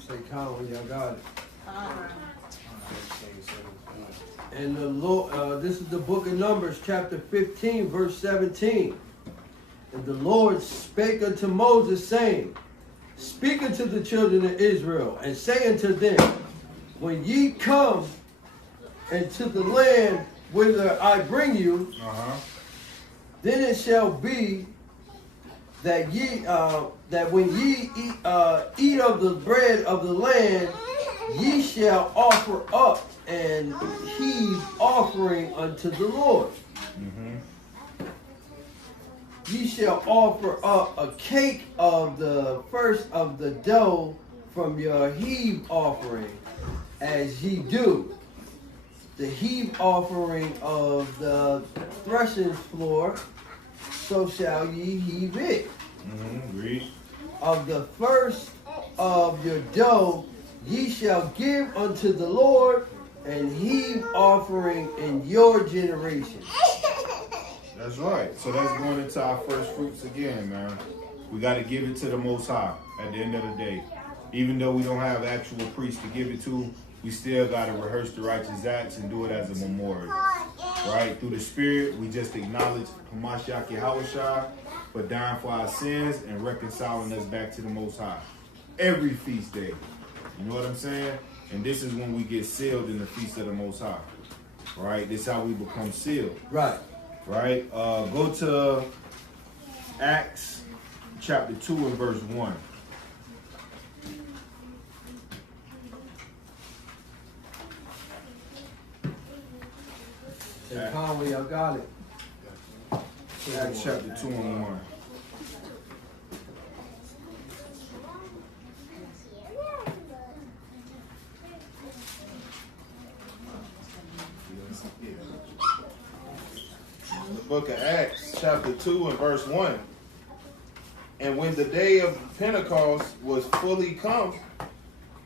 Say Colin, y'all got it. And the Lord, this is the book of Numbers, chapter 15, verse 17. And the Lord spake unto Moses, saying, Speak unto the children of Israel, and say unto them, When ye come into the land whither I bring you, then it shall be that that when ye eat of the bread of the land, ye shall offer up an heave offering unto the Lord. Ye shall offer up a cake of the first of the dough from your heave offering, as ye do. The heave offering of the threshing floor, so shall ye heave it. Read. Of the first of your dough, ye shall give unto the Lord an heave offering in your generation. That's right. So that's going into our first fruits again, man. We got to give it to the Most High at the end of the day. Even though we don't have actual priests to give it to, we still got to rehearse the righteous acts and do it as a memorial. Right? Through the Spirit, we just acknowledge Hamashiach Yahushua for dying for our sins and reconciling us back to the Most High. Every feast day. You know what I'm saying? And this is when we get sealed in the feast of the Most High. Right? This is how we become sealed. Right. Right? Go to Acts chapter 2 and verse 1. Say Conway, y'all got it. Acts chapter 2 and 1. The book of Acts, chapter 2 and verse 1. And when the day of Penecost was fully come,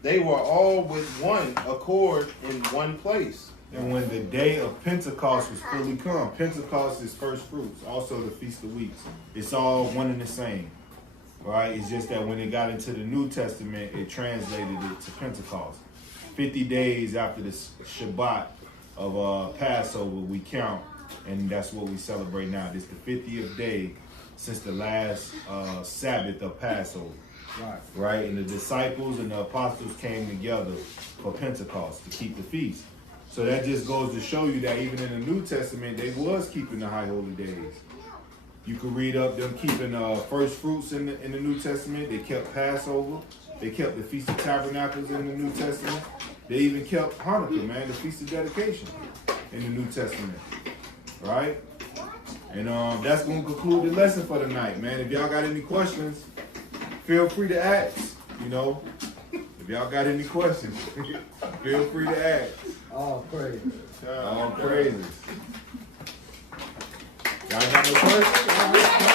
they were all with one accord in one place. And when the day of Pentecost was fully come, Pentecost is first fruits, also the Feast of Weeks. It's all one and the same, right? It's just that when it got into the New Testament, it translated it to Pentecost. 50 days after the Shabbat of Passover, we count, and that's what we celebrate now. It's the 50th day since the last Sabbath of Passover. Right? And the disciples and the apostles came together for Pentecost to keep the feast. So that just goes to show you that even in the New Testament, they was keeping the high holy days. You could read up them keeping first fruits in the New Testament. They kept Passover. They kept the Feast of Tabernacles in the New Testament. They even kept Hanukkah, man, the Feast of Dedication in the New Testament. Right? And that's going to conclude the lesson for tonight, man. If y'all got any questions, feel free to ask. You know, if y'all got any questions, feel free to ask. All praise. All praises. Y'all got no questions?